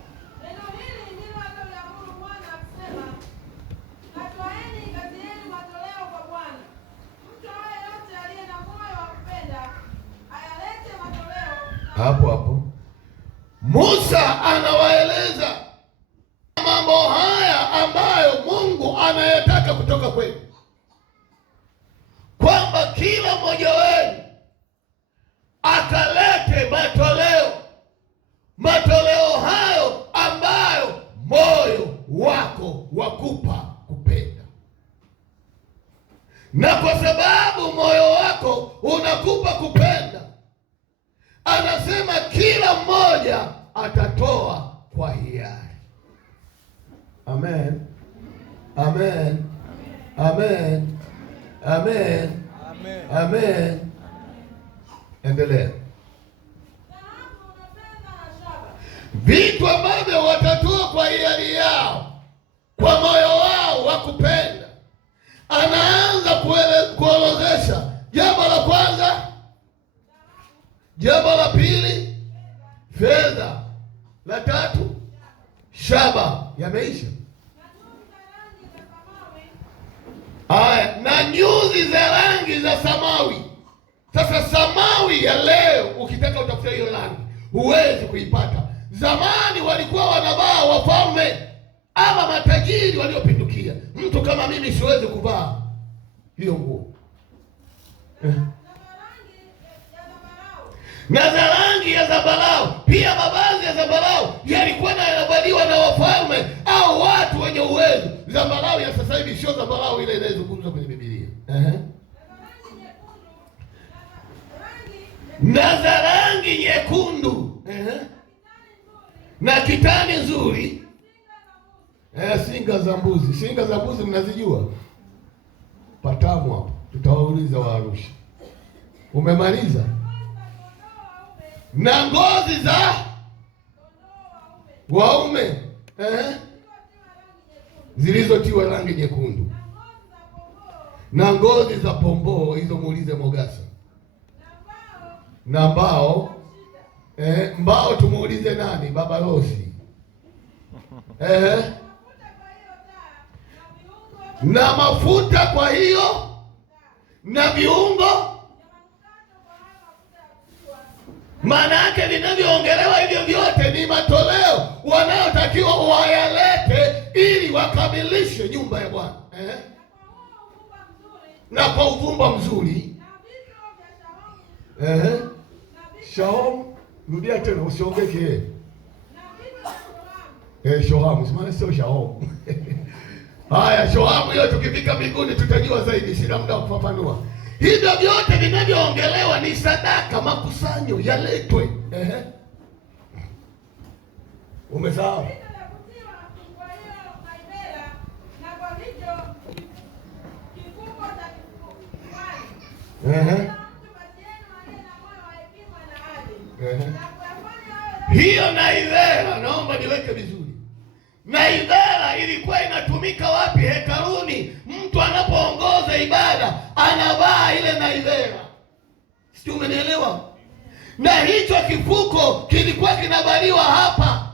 neno hili ndilo aliloliamuru Bwana akisema, katwaeni katieni matoleo kwa Bwana. Mtu awaye yote aliye na moyo wa kupenda hapo hapo Musa anawaeleza mambo haya ambayo Mungu anayetaka kutoka kwetu, kwamba kila mmoja wenu akalete matoleo hayo ambayo moyo wako wakupa kupenda. Na kwa sababu moyo wako unakupa kupenda, anasema kila mmoja atatoa kwa hiari. Amen. Amen. Amen. Amen. Amen. Endelea. Vitu ambavyo watatoa kwa hiari yao, kwa moyo wao wa kupenda. Anaanza kuorodhesha. Jambo la kwanza, jambo la pili, fedha. La tatu, shaba. Yameisha. Aya, na nyuzi za rangi za samawi. Sasa samawi ya leo, ukitaka utafuta hiyo rangi huwezi kuipata. Zamani walikuwa wanavaa wafalme ama matajiri waliopindukia. Mtu kama mimi siwezi kuvaa hiyo nguo. Na za rangi ya zambarau. Pia mavazi ya zambarau yalikuwa yanavaliwa na wafalme au watu wenye uwezo. Zambarau ya sasa hivi sio zambarau ile inayozungumzwa kwenye Biblia. Na za rangi nyekundu. Na kitani nzuri. Singa za mbuzi. Singa za mbuzi mnazijua? Patamu hapo. Tutawauliza Waarusha. Umemaliza? Na ngozi za waume zilizotiwa rangi nyekundu. Na ngozi za pomboo, hizo muulize Mogasa. Na mbao mbao tumuulize nani? Baba Rosi. Na mafuta kwa hiyo na viungo. Maana yake vinavyoongelewa hivyo vyote ni matoleo wanayotakiwa wayalete ili wakamilishe nyumba ya Bwana. Na kwa uvumba mzuri. Shaom, rudia tena usiongeke. Shohamu, simana sio shaom. Haya, shohamu hiyo tukifika mbinguni tutajua zaidi, sina muda wa kufafanua. Hivyo vyote vinavyoongelewa ni sadaka, makusanyo yaletwe. Umesahau? Hiyo naivera, naomba niweke vizuri. Naivera ilikuwa inatumika wapi? Hekaluni. Mtu anapoongoza ibada anavaa ile naivera. Sio, umenielewa? Na hicho kifuko kilikuwa kinavaliwa hapa.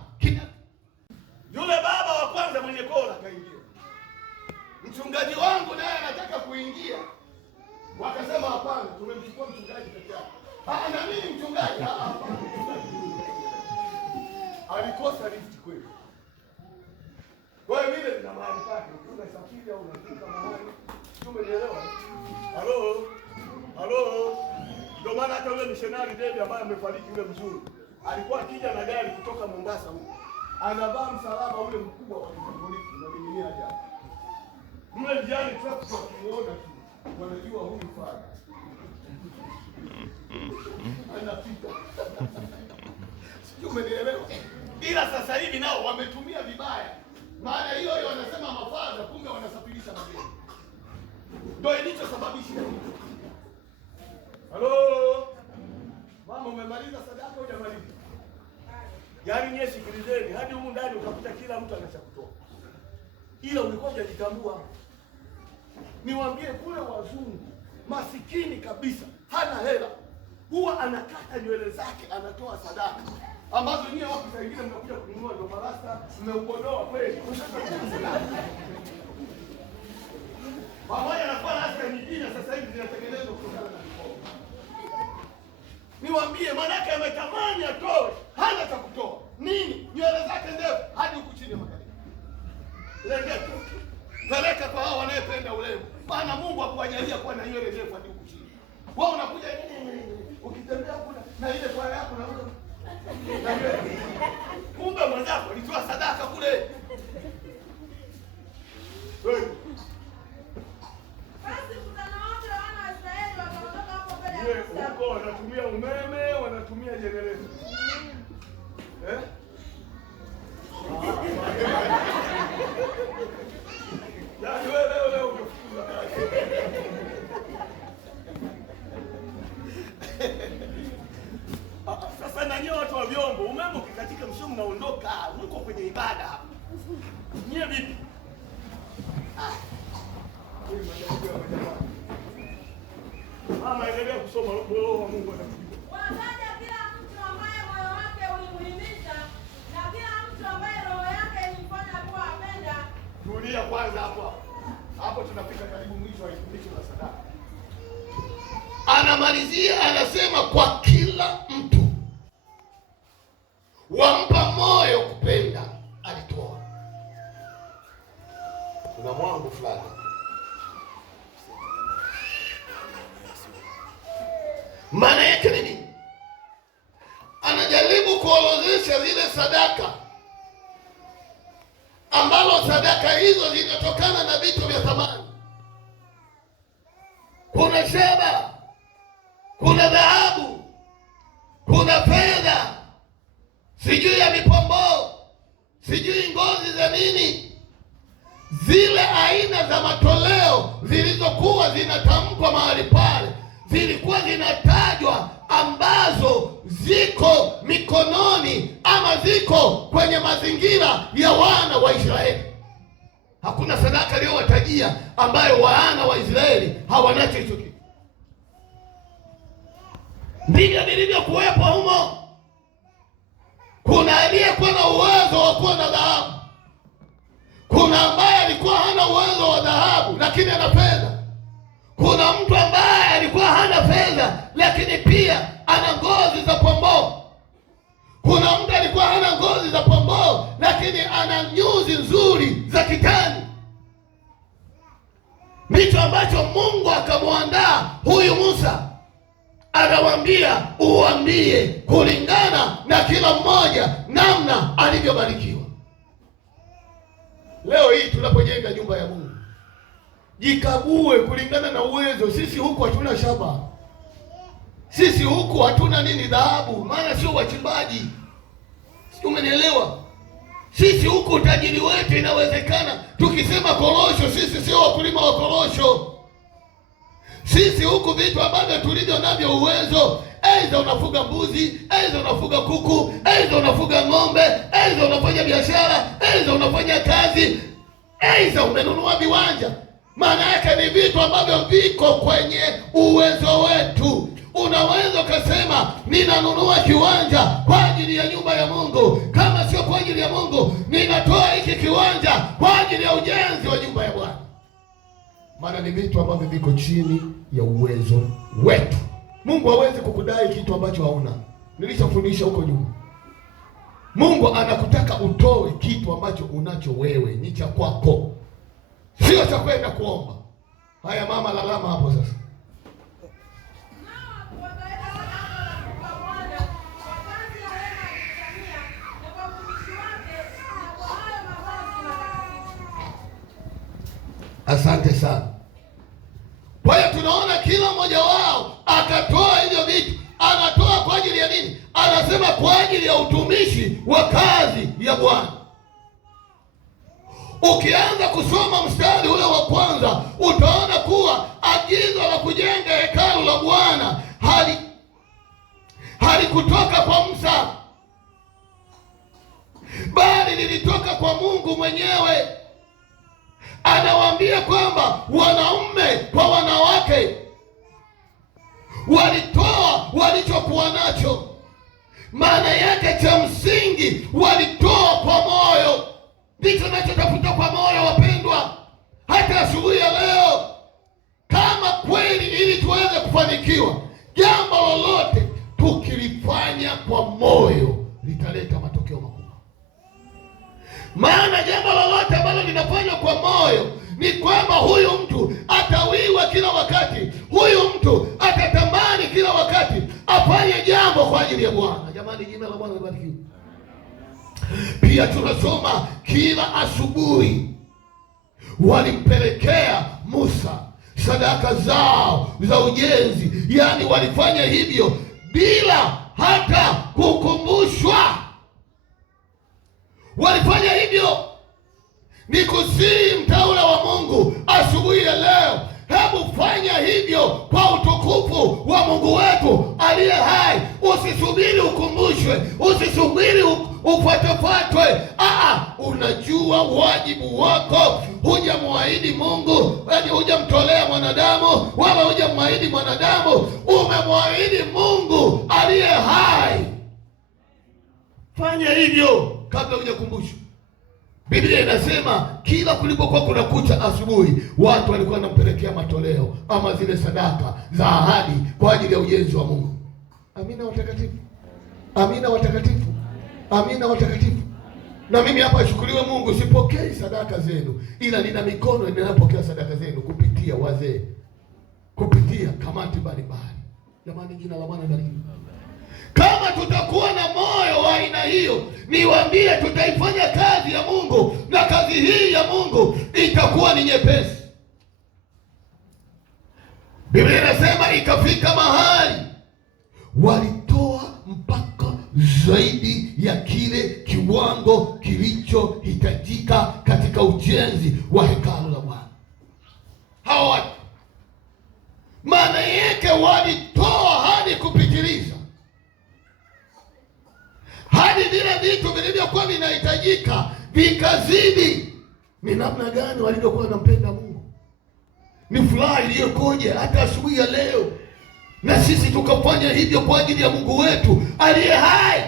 Yule baba wa kwanza mwenye kola kaingia. Mchungaji wangu naye anataka kuingia. Wakasema hapana, tumemchukua mchungaji peke yake. Na mimi mchungaji. Alikosa lift kweli. Kwa hiyo vile na mahali pake, unasafiri au unafika mahali. Umenielewa? Halo. Ndio maana hata yule missionary David ambaye amefariki yule mzuri, alikuwa akija na gari kutoka Mombasa huko. Anavaa msalaba ule mkubwa wa Katoliki na Biblia hapa. Mle njiani traffic wakimuona tu, wanajua huyu fara. Anapita. Sio, umenielewa? Ila sasa hivi nao wametumia vibaya. Maana hiyo wanasema mafadha, kumbe wanasafirisha magari. Ndio ilichosababisha. Halo. Mama, umemaliza sadaka au hujamaliza? Yaani nyie sikilizeni, hadi humu ndani utakuta kila mtu anachakutoa. Ila ulikuwa hujajitambua. Niwaambie kule wazungu, masikini kabisa, hana hela, huwa anakata nywele zake anatoa sadaka. Ambazo nyie watu saa nyingine mnakuja kununua ndo marasta, mmeukodoa kweli. Pamoja na kwa rasta nyingine sasa hivi zinatengenezwa kutokana na mikono. Niwaambie nikwambie, manake ametamani atoe, hana cha kutoa. Nini? Nywele zake ndefu hadi huku chini makali. Lengeka. Peleka kwa hao wanayependa urembo. Maana Mungu hakuwajalia kuwa na nywele ndefu hadi huku chini. Wewe unakuja ukitembea kuna na ile kwa yako na wewe. Kumbe mwenzako alitoa sadaka kule. Basi mkutano wote wa wana wa Israeli wakaondoka hapo mbele ya Musa. Huko wanatumia umeme, wanatumia generator. Yaani wewe leo unafukuza kazi. Sasa na nyinyi watu wa vyombo, umeme ukikatika msio mnaondoka, mko kwenye ibada. Nyie vipi? Mama endelea kusoma roho wa Mungu anakujibu. Wataja kila mtu ambaye moyo wake ulimuhimisha na kila mtu ambaye roho yake ilimfanya kuwa apenda. Tulia kwanza hapo. Hapo tunafika karibu mwisho wa fundisho la sadaka. Anamalizia anasema kwa kila mtu wampa moyo kupenda alitoa. Kuna mwangu fulani. Maana yake ni nini? Anajaribu kuorodhesha zile sadaka ambalo sadaka hizo zinatokana na vitu vya thamani. Kuna shaba, kuna dhahabu, kuna fedha, sijui ya mipombo, sijui ngozi za nini. Zile aina za matoleo zilizokuwa zinatamkwa mahali pale zilikuwa zinatajwa ambazo ziko mikononi ama ziko kwenye mazingira ya wana wa Israeli. Hakuna sadaka aliyowatajia ambayo wana wa Israeli hawanacho hicho kitu. Ndivyo vilivyokuwepo humo. Kuna aliyekuwa na uwezo wa kuwa na dhahabu, kuna ambaye alikuwa hana uwezo wa dhahabu lakini ana fedha. Kuna mtu ambaye alikuwa hana fedha lakini pia ana ngozi za pomboo. Kuna mtu alikuwa hana ngozi za pomboo lakini ana nyuzi nzuri za kitani. Ndicho ambacho Mungu akamwandaa huyu Musa, anamwambia uambie kulingana na kila mmoja namna alivyobarikiwa. Leo hii tunapojenga nyumba ya Mungu, jikague kulingana na uwezo. Sisi huku hatuna shaba, sisi huku hatuna nini, dhahabu, maana sio wachimbaji. Sio, umenielewa? Sisi huku utajiri wetu inawezekana tukisema korosho, sisi sio wakulima wa korosho. Sisi huku vitu ambavyo tulivyo navyo uwezo, aidha unafuga mbuzi, aidha unafuga kuku, aidha unafuga ng'ombe, aidha unafanya biashara, aidha unafanya kazi, aidha umenunua viwanja. Maana yake ni vitu ambavyo viko kwenye uwezo wetu. Unaweza ukasema ninanunua kiwanja kwa ajili ya nyumba ya Mungu. Kama sio kwa ajili ya Mungu, ninatoa hiki kiwanja kwa ajili ya ujenzi wa nyumba ya Bwana. Maana ni vitu ambavyo viko chini ya uwezo wetu. Mungu hawezi kukudai kitu ambacho hauna. Nilishafundisha huko nyuma. Mungu anakutaka utoe kitu ambacho unacho wewe, ni cha kwako, sio cha kwenda kuomba. Haya mama, lalama hapo sasa. Asante sana. Kwa hiyo tunaona kila mmoja wao akatoa hivyo vitu. Anatoa kwa ajili ya nini? Anasema kwa ajili ya utumishi wa kazi ya Bwana. Ukianza kusoma mstari ule wa kwanza, utaona kuwa agizo la kujenga hekalu la Bwana halikutoka kwa Musa, bali lilitoka kwa Mungu mwenyewe. Anawaambia kwamba wanaume kwa wanawake walitoa walichokuwa nacho. Maana yake cha msingi walitoa kwa moyo. Ndicho nachotafuta kwa moyo, wapendwa. Hata asubuhi ya leo, kama kweli ili tuweze kufanikiwa jambo lolote, tukilifanya kwa moyo litaleta matokeo makubwa. Maana jambo lolote ambalo linafanywa kwa moyo ni kwamba huyu mtu atawiwa kila wakati, huyu mtu atatamani kila wakati afanye jambo kwa ajili ya Bwana. Jamani, jina la Bwana libarikiwe. Pia tunasoma kila asubuhi walimpelekea Musa sadaka zao za ujenzi, yaani walifanya hivyo bila hata kukumbushwa. Walifanya hivyo. Nikusihi mtaula wa Mungu asubuhi ya leo, hebu fanya hivyo kwa utukufu wa Mungu wetu aliye hai. Usisubiri ukumbushwe, usisubiri ufuatwe. Unajua wajibu wako. Hujamwahidi Mungu, yaani hujamtolea mwanadamu, wala hujamwahidi mwanadamu, umemwahidi Mungu aliye hai. Fanya hivyo kabla hujakumbushwa. Biblia inasema kila kulipokuwa kuna kucha asubuhi, watu walikuwa wanampelekea matoleo ama zile sadaka za ahadi kwa ajili ya ujenzi wa Mungu. Amina watakatifu, amina watakatifu, amina watakatifu. Na mimi hapa ashukuriwe Mungu, sipokei sadaka zenu, ila nina mikono inayopokea sadaka zenu kupitia wazee, kupitia kamati mbalimbali. Jamani, jina la Bwana libarikiwe. Kama tutakuwa na moyo wa aina hiyo, niwaambie, tutaifanya kazi ya Mungu, na kazi hii ya Mungu itakuwa ni nyepesi. Biblia inasema ikafika mahali walitoa mpaka zaidi ya kile kiwango kilichohitajika katika ujenzi wa hekalu la Bwana. Hao watu, maana yake walitoa hadi kupitiliza, hadi vile vitu vilivyokuwa vinahitajika vikazidi. Ni namna gani walivyokuwa wanampenda Mungu! Ni furaha iliyokoje hata asubuhi ya leo, na sisi tukafanya hivyo kwa ajili ya Mungu wetu aliye hai.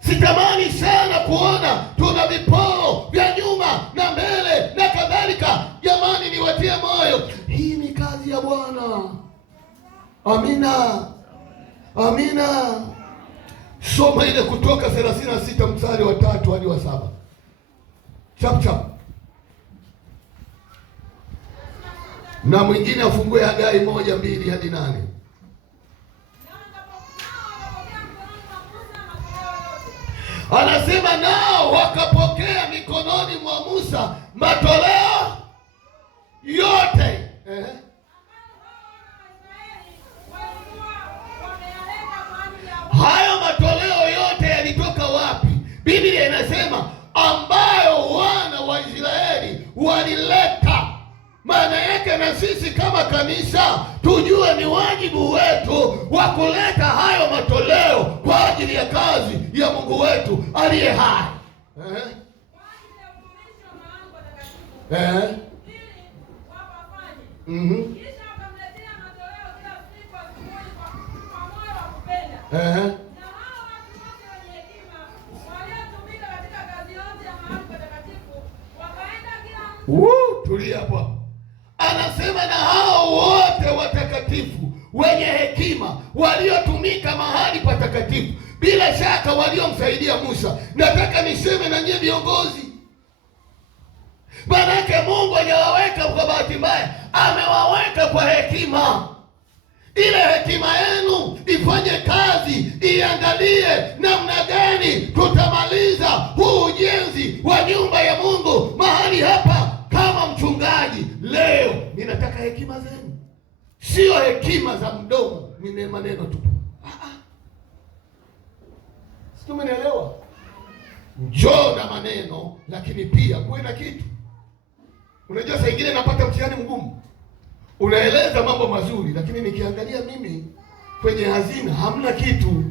Sitamani sana kuona tuna viporo vya nyuma na mbele na kadhalika. Jamani, niwatie moyo, hii ni kazi ya Bwana. Amina, amina. Soma ile Kutoka 36 mstari wa 3 hadi wa 7. Chap. Na mwingine afungue Hagai 1:2 hadi 8. Anasema nao wakapokea mikononi mwa Musa matoleo yote. Hayo matoleo yote yalitoka wapi? Biblia inasema ambayo wana wa Israeli walileta. Maana yake na sisi kama kanisa tujue ni wajibu wetu wa kuleta hayo matoleo kwa ajili ya kazi ya Mungu wetu aliye hai. Tulia hapo. Anasema na hao wote watakatifu wenye hekima waliotumika mahali patakatifu, bila shaka waliomsaidia Musa. Nataka niseme na nyie viongozi, maanake Mungu hajawaweka kwa bahati mbaya, amewaweka kwa hekima. Ile hekima yenu ifanye kazi, iangalie namna gani tutamaliza huu ujenzi wa nyumba ya Mungu mahali hapa. Kama mchungaji leo ninataka hekima zenu, sio hekima za mdomo, ni maneno tu. Sio, umenielewa? Njoo na maneno, lakini pia kuwe na kitu. Unajua saa ingine napata mtihani mgumu, unaeleza mambo mazuri, lakini nikiangalia mimi kwenye hazina hamna kitu.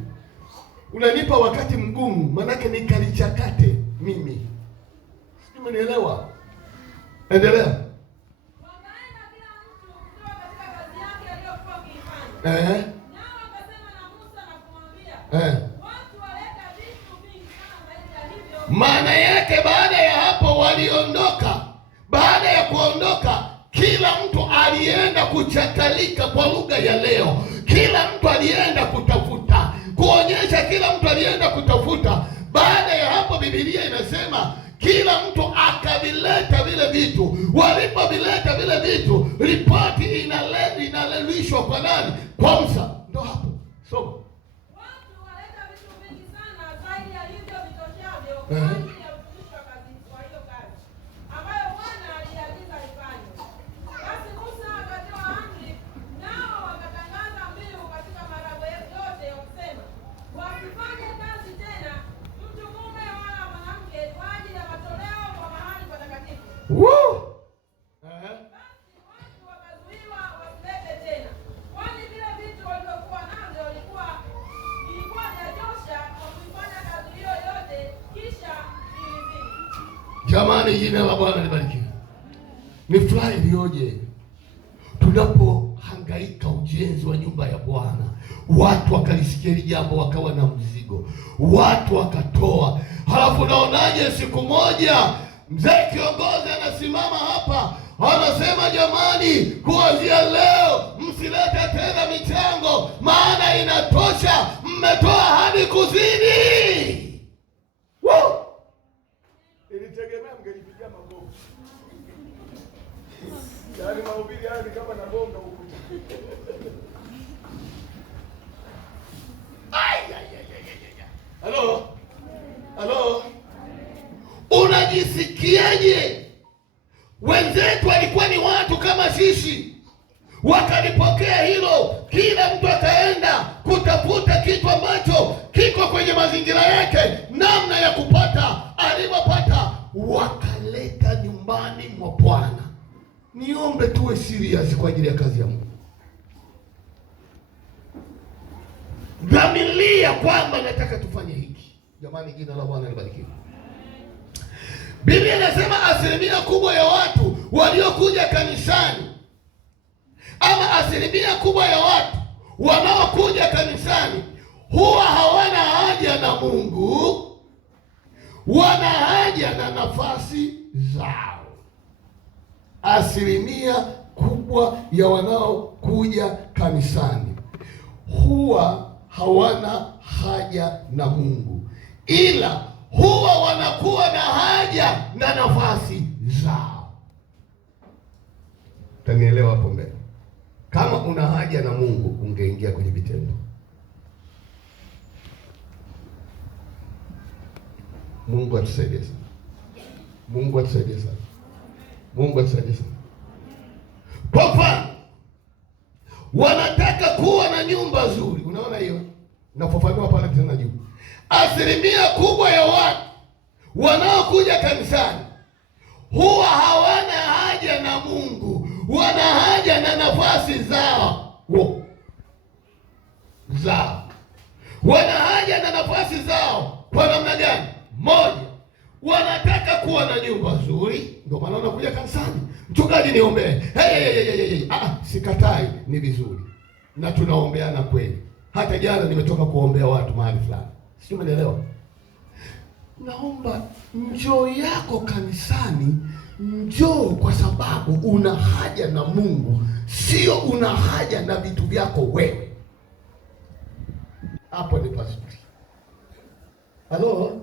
Unanipa wakati mgumu, manake nikalichakate mimi. Sio, umenielewa? Endelea. Wakaenda kila mtu kutoka katika kazi yake aliyokuwa akiifanya. Nao wakasema na Musa na kumwambia, watu waleta vitu vingi sana zaidi ya hivyo. Maana yake baada ya hapo waliondoka. Baada ya kuondoka, kila mtu alienda kuchakalika. Kwa lugha ya leo, kila mtu alienda Biblia inasema kila mtu akavileta vile vitu. Walipovileta vile vitu, ripoti inalelishwa kwa nani? Kwa Musa. Ndio hapo. So watu waleta vitu vingi sana zaidi ya hivyo vitoshavyo kwa ajili ya utumishi wa kazi, kwa hiyo kazi ambayo Bwana aliagiza ifanywe. Basi Musa akatoa amri, nao wakatangaza mbiu katika marago yote wakisema, wasifanye kazi tena mtu mume wala mwanamke kwa ajili ya matoleo kwa mahali patakatifu. Basi watu wakazuiwa wasilete tena, kwani vile vitu walivyokuwa navyo vilikuwa vyatosha kwa kuifanya kazi hiyo yote, kisha vilizidi. Jamani, jina la Bwana libarikiwe. Ni furaha iliyoje tunapohangaika ujenzi wa nyumba ya Bwana. Watu wakalisikia hili jambo, wakawa na mzigo, watu wakatoa. Halafu naonaje, siku moja mzee kiongozi anasimama hapa, anasema jamani, kuanzia leo msilete tena michango, maana inatosha, mmetoa hadi kuzidi. Ilitegemea mngelipigia magofu. Yaani mahubiri haya ni kama na bonga ukuta. Halo? Halo? Unajisikiaje? Wenzetu walikuwa ni watu kama sisi, wakalipokea hilo. Kila mtu akaenda kutafuta kitu ambacho kiko kwenye mazingira yake, namna ya kupata. Alipopata wakaleta nyumbani mwa Bwana. Niombe tuwe serious kwa ajili ya kazi ya Mungu. Dhamiria kwamba nataka tufanye hiki. Jamani, jina la Bwana libarikiwe. Biblia inasema asilimia kubwa ya watu waliokuja kanisani, ama asilimia kubwa ya watu wanaokuja kanisani huwa hawana haja na Mungu, wana haja na nafasi zao. Asilimia kubwa ya wanaokuja kanisani huwa hawana haja na Mungu, ila huwa wanakuwa na haja na nafasi zao. Tanielewa hapo mbele. Kama una haja na Mungu ungeingia kwenye vitendo. Mungu atusaidie sana. Mungu atusaidie sana. Mungu atusaidie sana. Kwa mfano, wanataka kuwa na nyumba nzuri. Unaona hiyo? Nafafanua pale tena juu. Asilimia kubwa ya watu wanaokuja kanisani huwa hawana haja na Mungu, wana haja na nafasi zao. Wana haja na nafasi zao. Kwa namna gani? Moja, wanataka kuwa na nyumba nzuri, ndio maana wanakuja kanisani. Mchungaji, niombee. Sikatai, ni vizuri na tunaombeana kweli. Hata jana nimetoka kuombea watu mahali fulani, sio, umeelewa? Naomba njoo yako kanisani, njoo kwa sababu una haja na Mungu, sio una haja na vitu vyako wewe. Hapo ni pazuri. Halo?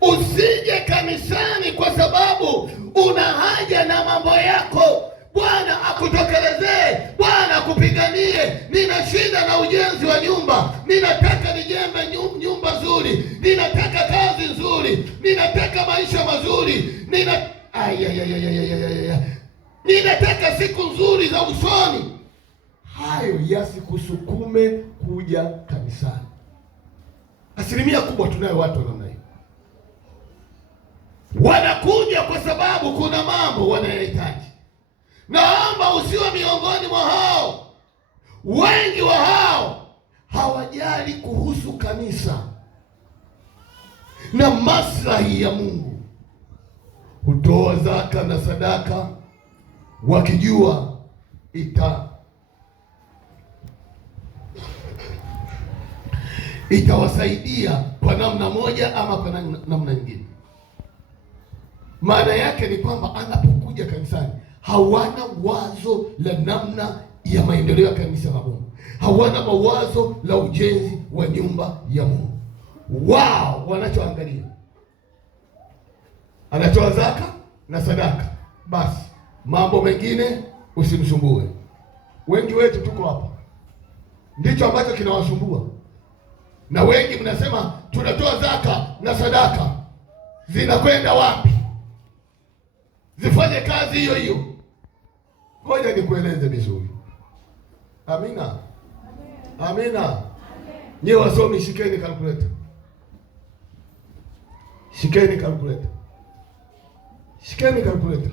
Usije kanisani kwa sababu una haja na mambo yako. Bwana akutokelezee, Bwana akupiganie. Nina shida na ujenzi wa nyumba, ninataka nijenge nyumba nzuri, ninataka kazi nzuri, ninataka maisha mazuri, ninataka siku nzuri za usoni. Hayo yasikusukume kuja kanisani. Asilimia kubwa tunayo watu namna hiyo. Wanakuja kwa sababu kuna mambo wanayohitaji. Naomba usiwe miongoni mwa hao. Wengi wa hao hawajali kuhusu kanisa na maslahi ya Mungu. Hutoa zaka na sadaka wakijua itawasaidia kwa namna moja ama kwa namna nyingine. Maana yake ni kwamba anapokuja kanisani hawana wazo la namna ya maendeleo ya kanisa la Mungu, hawana mawazo la ujenzi wa nyumba ya Mungu. Wao wanachoangalia, anatoa zaka na sadaka, basi mambo mengine usimsumbue. Wengi wetu tuko hapa, ndicho ambacho kinawasumbua. Na wengi mnasema tunatoa zaka na sadaka, zinakwenda wapi? Zifanye kazi hiyo hiyo. Ngoja nikueleze vizuri. Amina, amina. Nyewe wasomi, shikeni calculator, shikeni calculator, shikeni calculator.